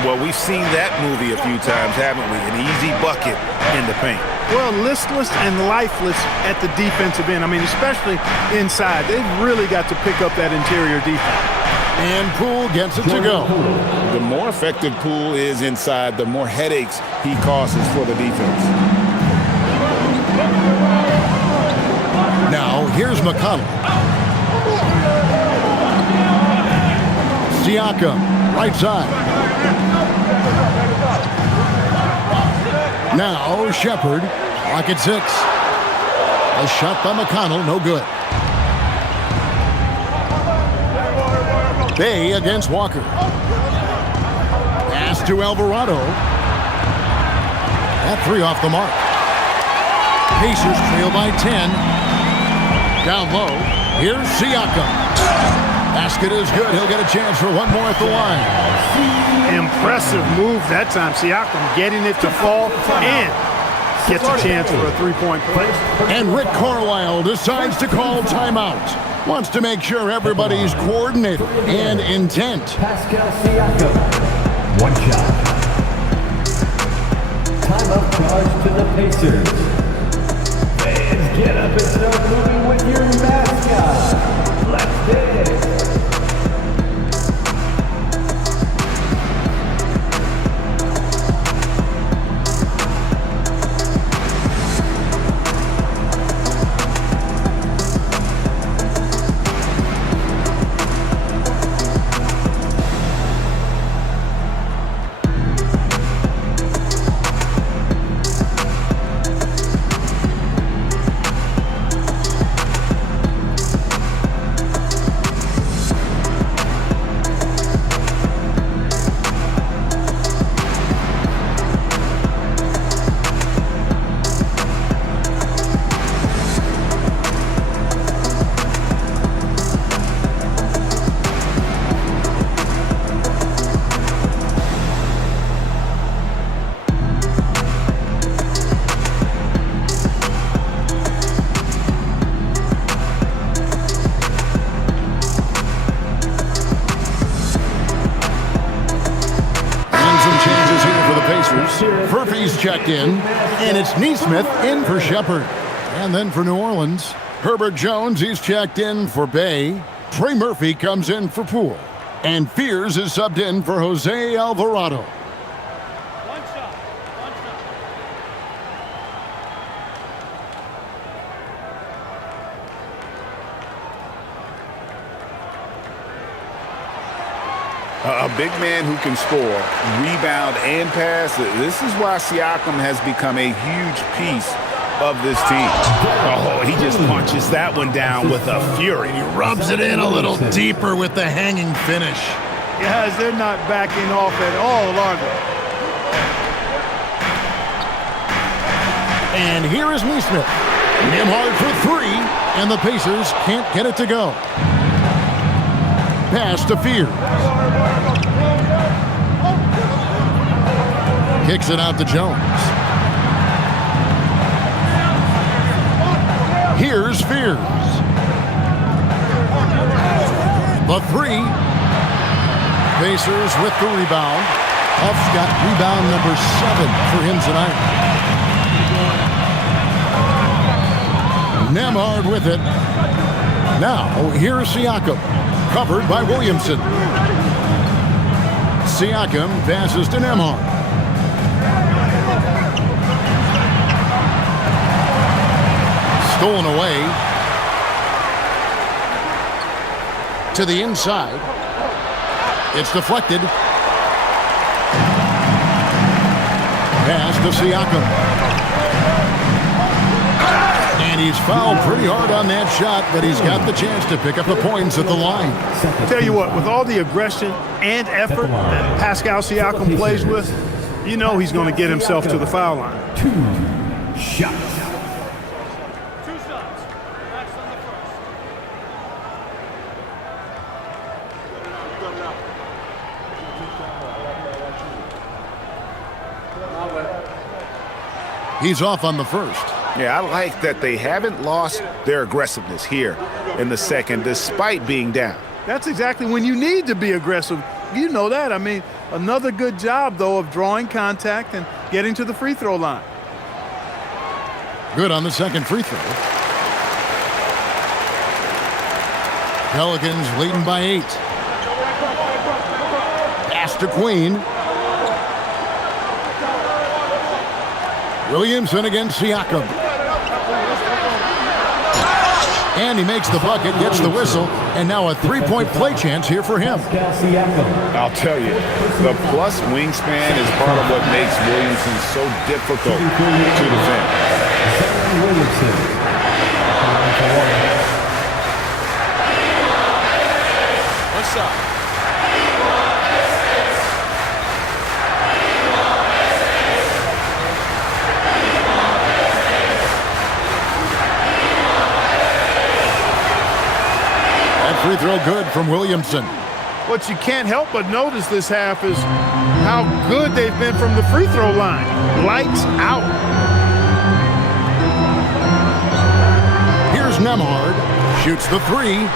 Well, we've seen that movie a few times, haven't we? An easy bucket in the paint. Well, listless and lifeless at the defensive end. I mean, especially inside. They've really got to pick up that interior defense. And Poole gets it to go. The more effective Poole is inside, the more headaches he causes for the defense. Now, here's McConnell. Siakam, right side. Now, Shepard, clock at 6. A shot by McConnell, no good. Bay against Walker. Pass to Alvarado. That three off the mark. Pacers trail by 10. Down low. Here's Siakam. Basket is good. He'll get a chance for one more at the line. Impressive move that time. Siakam getting it to fall and gets a chance for a three-point play. And Rick Carlisle decides to call timeout. Wants to make sure everybody's coordinated and intent. Pascal Siakam. One shot. Timeout charge to the Pacers. Fans, get up and start moving with your mascot. Let's dance. Furphy's checked in, and it's Neesmith in for Shepard. And then for New Orleans, Herbert Jones, he's checked in for Bay. Trey Murphy comes in for Poole. And Fears is subbed in for Jose Alvarado. A big man who can score, rebound, and pass. This is why Siakam has become a huge piece of this team. Oh, he just punches that one down with a fury. He rubs it in a little deeper with the hanging finish. Guys, they're not backing off at all, are they? And here is Neesmith. Nembhard for three, and the Pacers can't get it to go. Pass to Fears. Kicks it out to Jones. Here's Fears. The three. Pacers with the rebound. Huff's got rebound number 7 for him tonight. Nembhard with it. Now, here's Siakam, covered by Williamson. Siakam passes to Nembhard. Stolen away. To the inside. It's deflected. Pass to Siakam. And he's fouled pretty hard on that shot, but he's got the chance to pick up the points at the line. Tell you what, with all the aggression and effort that Pascal Siakam plays with, you know he's going to get himself to the foul line. 2 shots. He's off on the first. Yeah, I like that they haven't lost their aggressiveness here in the second despite being down. That's exactly when you need to be aggressive. You know that. I mean, another good job, though, of drawing contact and getting to the free throw line. Good on the second free throw. Pelicans leading by 8. Pass to Queen. Williamson against Siakam. And he makes the bucket, gets the whistle, and now a three-point play chance here for him. I'll tell you, the plus wingspan is part of what makes Williamson so difficult to defend. What's up? Free throw good from Williamson. What you can't help but notice this half is how good they've been from the free throw line. Lights out. Here's Nembhard. Shoots the 3.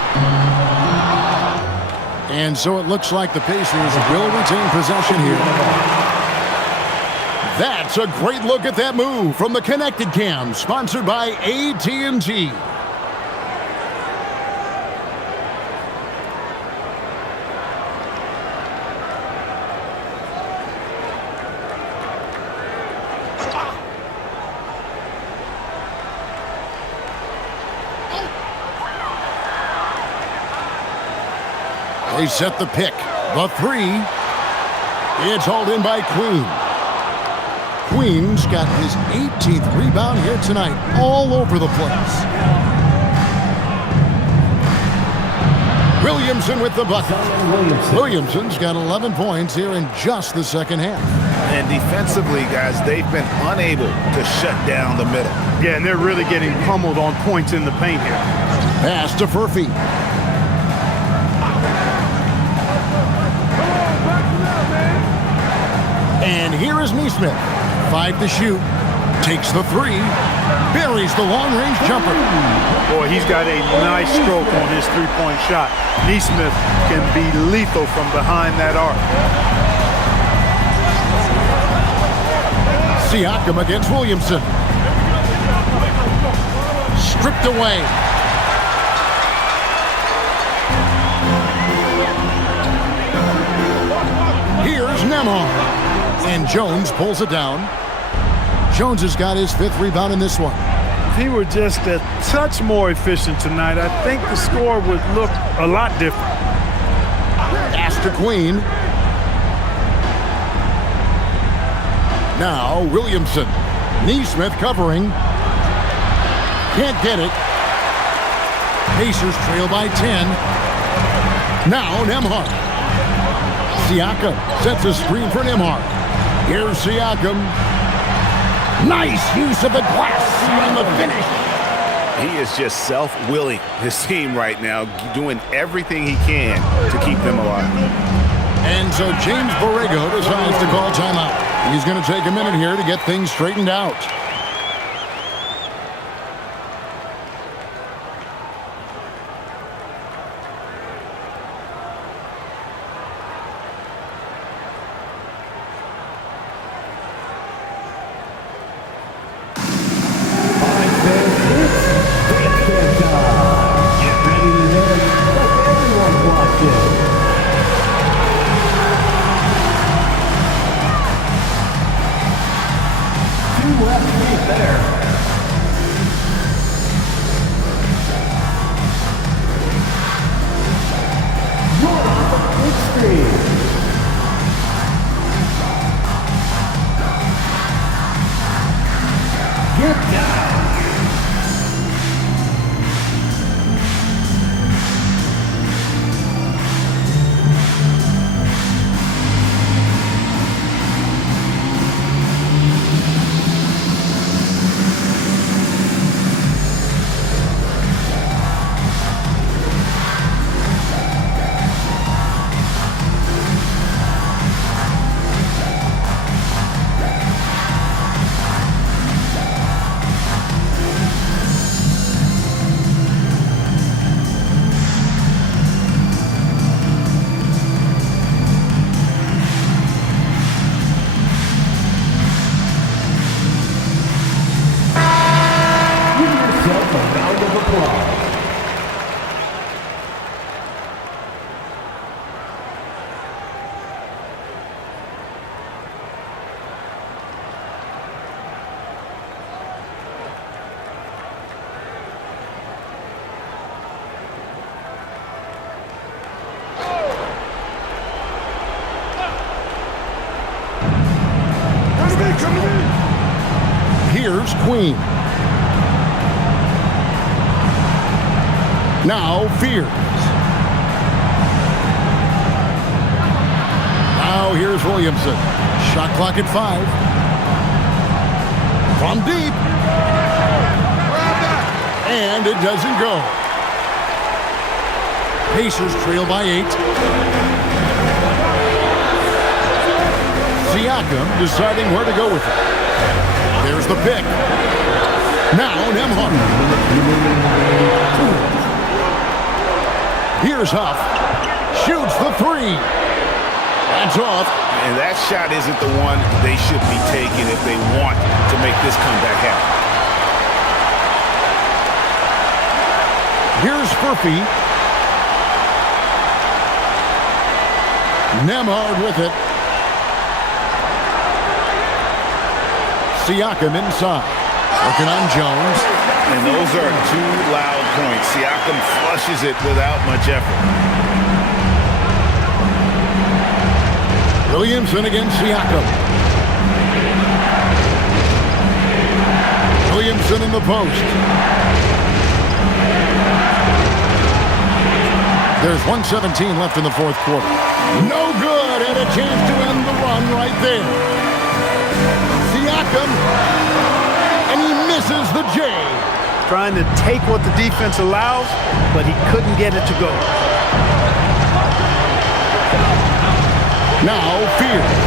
And so it looks like the Pacers will retain possession here. That's a great look at that move from the Connected Cam, sponsored by AT&T. They set the pick. The 3. It's hauled in by Queen. Queen's got his 18th rebound here tonight, all over the place. Williamson with the bucket. Williamson's got 11 points here in just the second half. And defensively, guys, they've been unable to shut down the middle. Yeah, and they're really getting pummeled on points in the paint here. Pass to Furphy. And here is Nesmith. 5 to shoot. Takes the 3. Buries the long-range jumper. Boy, he's got a nice stroke on his three-point shot. Nesmith can be lethal from behind that arc. Siakam against Williamson. Stripped away. Here's Nembhard. And Jones pulls it down. Jones has got his 5th rebound in this one. If he were just a touch more efficient tonight, I think the score would look a lot different. Pass to Queen. Now Williamson. Nesmith covering. Can't get it. Pacers trail by 10. Now Nembhard. Siakam sets a screen for Nembhard. Here's Siakam. Nice use of the glass on the finish. He is just self-willing, his team right now, doing everything he can to keep them alive. And so James Borrego decides to call timeout. He's going to take a minute here to get things straightened out. Here's Queen. Now Fears. Now here's Williamson. Shot clock at 5. From deep. And it doesn't go. Pacers trail by 8. Siakam deciding where to go with it. There's the pick. Now Nembhard. Here's Huff. Shoots the 3. That's off. And that shot isn't the one they should be taking if they want to make this comeback happen. Here's Furphy. Nembhard with it. Siakam inside. Working on Jones. And those are 2 loud points. Siakam flushes it without much effort. Williamson against Siakam. Williamson in the post. There's 1:17 left in the fourth quarter. No good, and a chance to end the run right there. Siakam, and he misses the J. Trying to take what the defense allows, but he couldn't get it to go. Now Fears.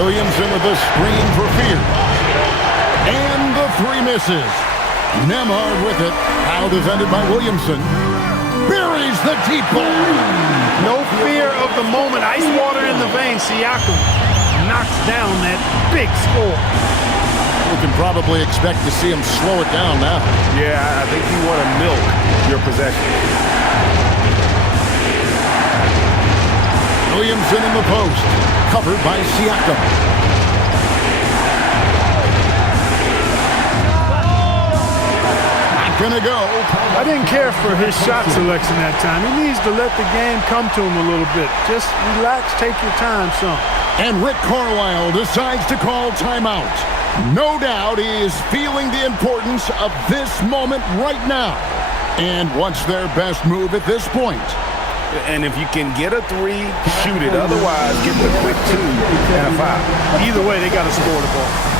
Williamson with a screen for Fears. And the 3 misses. Nembhard with it. Now defended by Williamson. Buries the deep ball. No fear of the moment. Ice water in the veins. Siakam knocks down that big score. We can probably expect to see him slow it down now. Yeah, I think you want to milk your possession. Williamson in the post. Covered by Siakam. Not gonna go. I didn't care for his shot selection that time. He needs to let the game come to him a little bit. Just relax, take your time some. And Rick Carlisle decides to call timeout. No doubt he is feeling the importance of this moment right now and wants their best move at this point. And if you can get a 3, shoot it. Otherwise, get the quick 2 and a 5. Either way, they got to score the ball.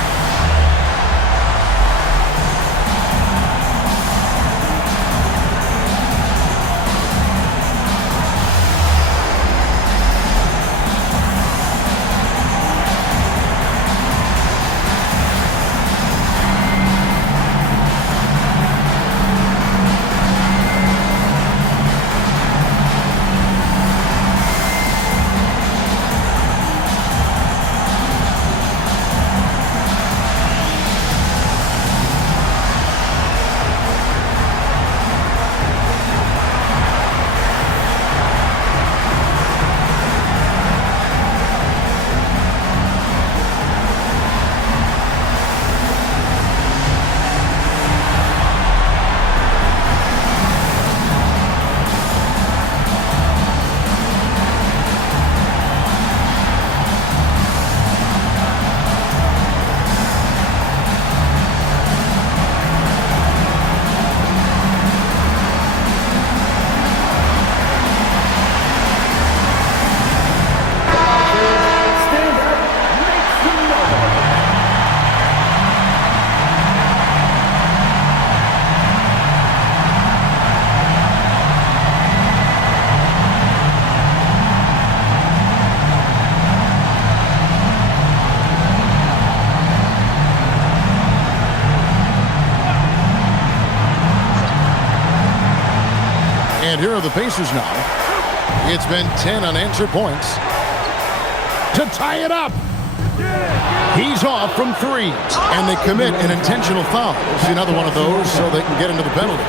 And here are the Pacers now. It's been 10 unanswered points. To tie it up. He's off from 3. And they commit an intentional foul. See another one of those so they can get into the penalty.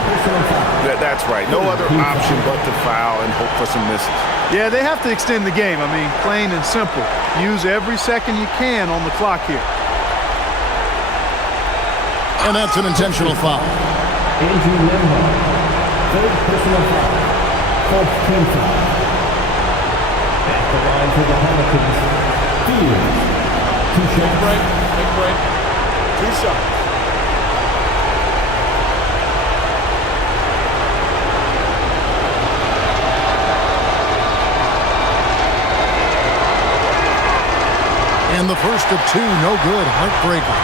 That's right. No other option but to foul and hope for some misses. Yeah, they have to extend the game. I mean, plain and simple. Use every second you can on the clock here. And that's an intentional foul. Andrew Nembhard, 3rd personal foul, 4th team foul. At the line for the Pelicans, Take break. Take break. 2 shots. And the first of 2, no good. Heartbreaker.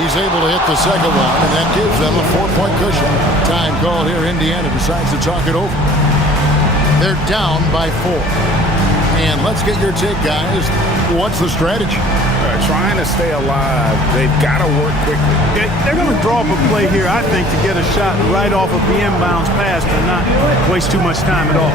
He's able to hit the second one, and that gives them a 4-point cushion. Time called here. Indiana decides to talk it over. They're down by 4. And let's get your take, guys. What's the strategy? Trying to stay alive. They've got to work quickly. They're going to draw up a play here, I think, to get a shot right off of the inbounds pass and not waste too much time at all.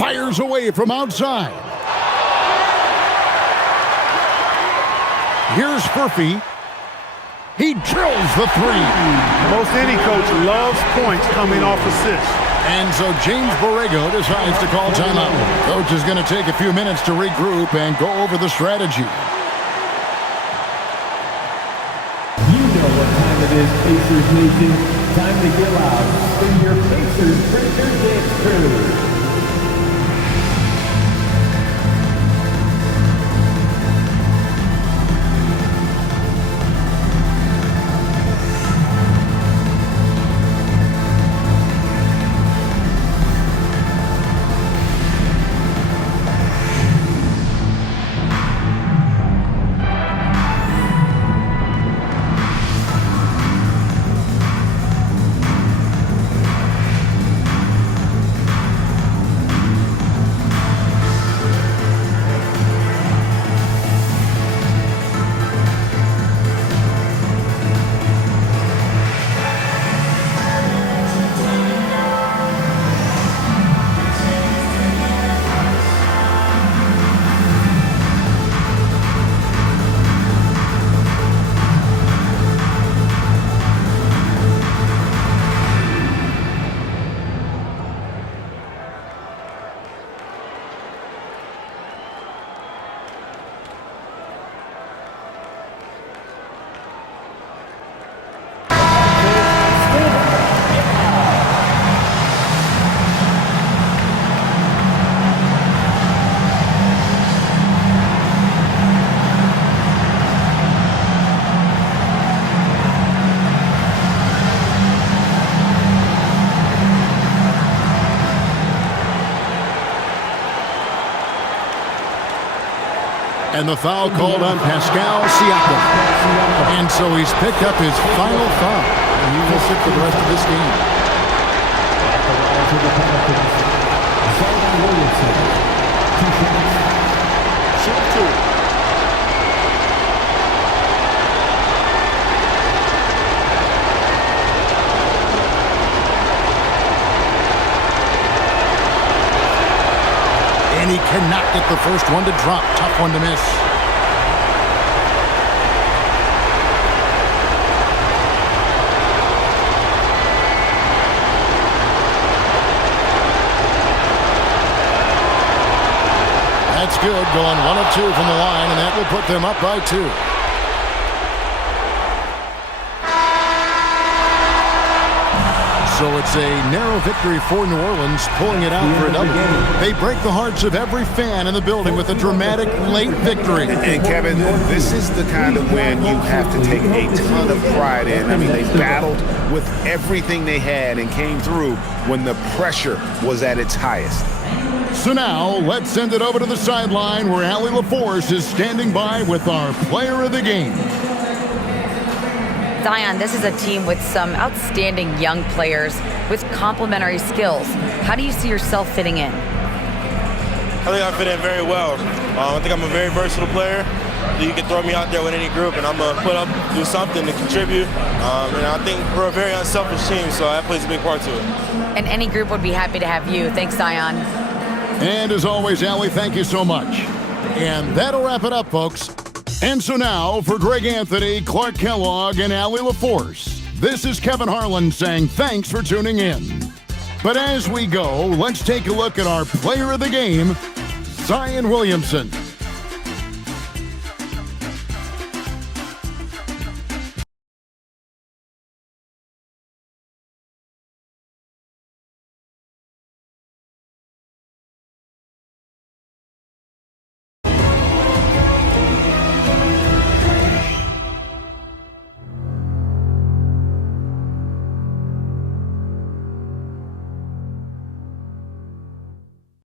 Fires away from outside. Here's Furphy. He drills the 3. Most any coach loves points coming off assists. And so James Borrego decides to call timeout. Coach is going to take a few minutes to regroup and go over the strategy. You know what time it is, Pacers Nation. Time to get loud. Bring your Pacers, bring your dance crew. And the foul called on Pascal Siakam. And so he's picked up his final foul. And he will sit for the rest of this game. At the line to the Pelicans, Zion Williamson. 2 shots. Shoot 2. And he cannot get the first one to drop. Tough one to miss. That's good, going 1 of 2 from the line, and that will put them up by 2. So it's a narrow victory for New Orleans, pulling it out for a W. They break the hearts of every fan in the building with a dramatic late victory. And Kevin, this is the kind of win you have to take a ton of pride in. I mean, they battled with everything they had and came through when the pressure was at its highest. So now, let's send it over to the sideline where Allie LaForce is standing by with our player of the game. Zion, this is a team with some outstanding young players with complementary skills. How do you see yourself fitting in? I think I fit in very well. I think I'm a very versatile player. You can throw me out there with any group, and I'm going to put up, do something to contribute. And I think we're a very unselfish team, so that plays a big part to it. And any group would be happy to have you. Thanks, Zion. And as always, Allie, thank you so much. And that'll wrap it up, folks. And so now, for Greg Anthony, Clark Kellogg, and Allie LaForce, this is Kevin Harlan saying thanks for tuning in. But as we go, let's take a look at our player of the game, Zion Williamson.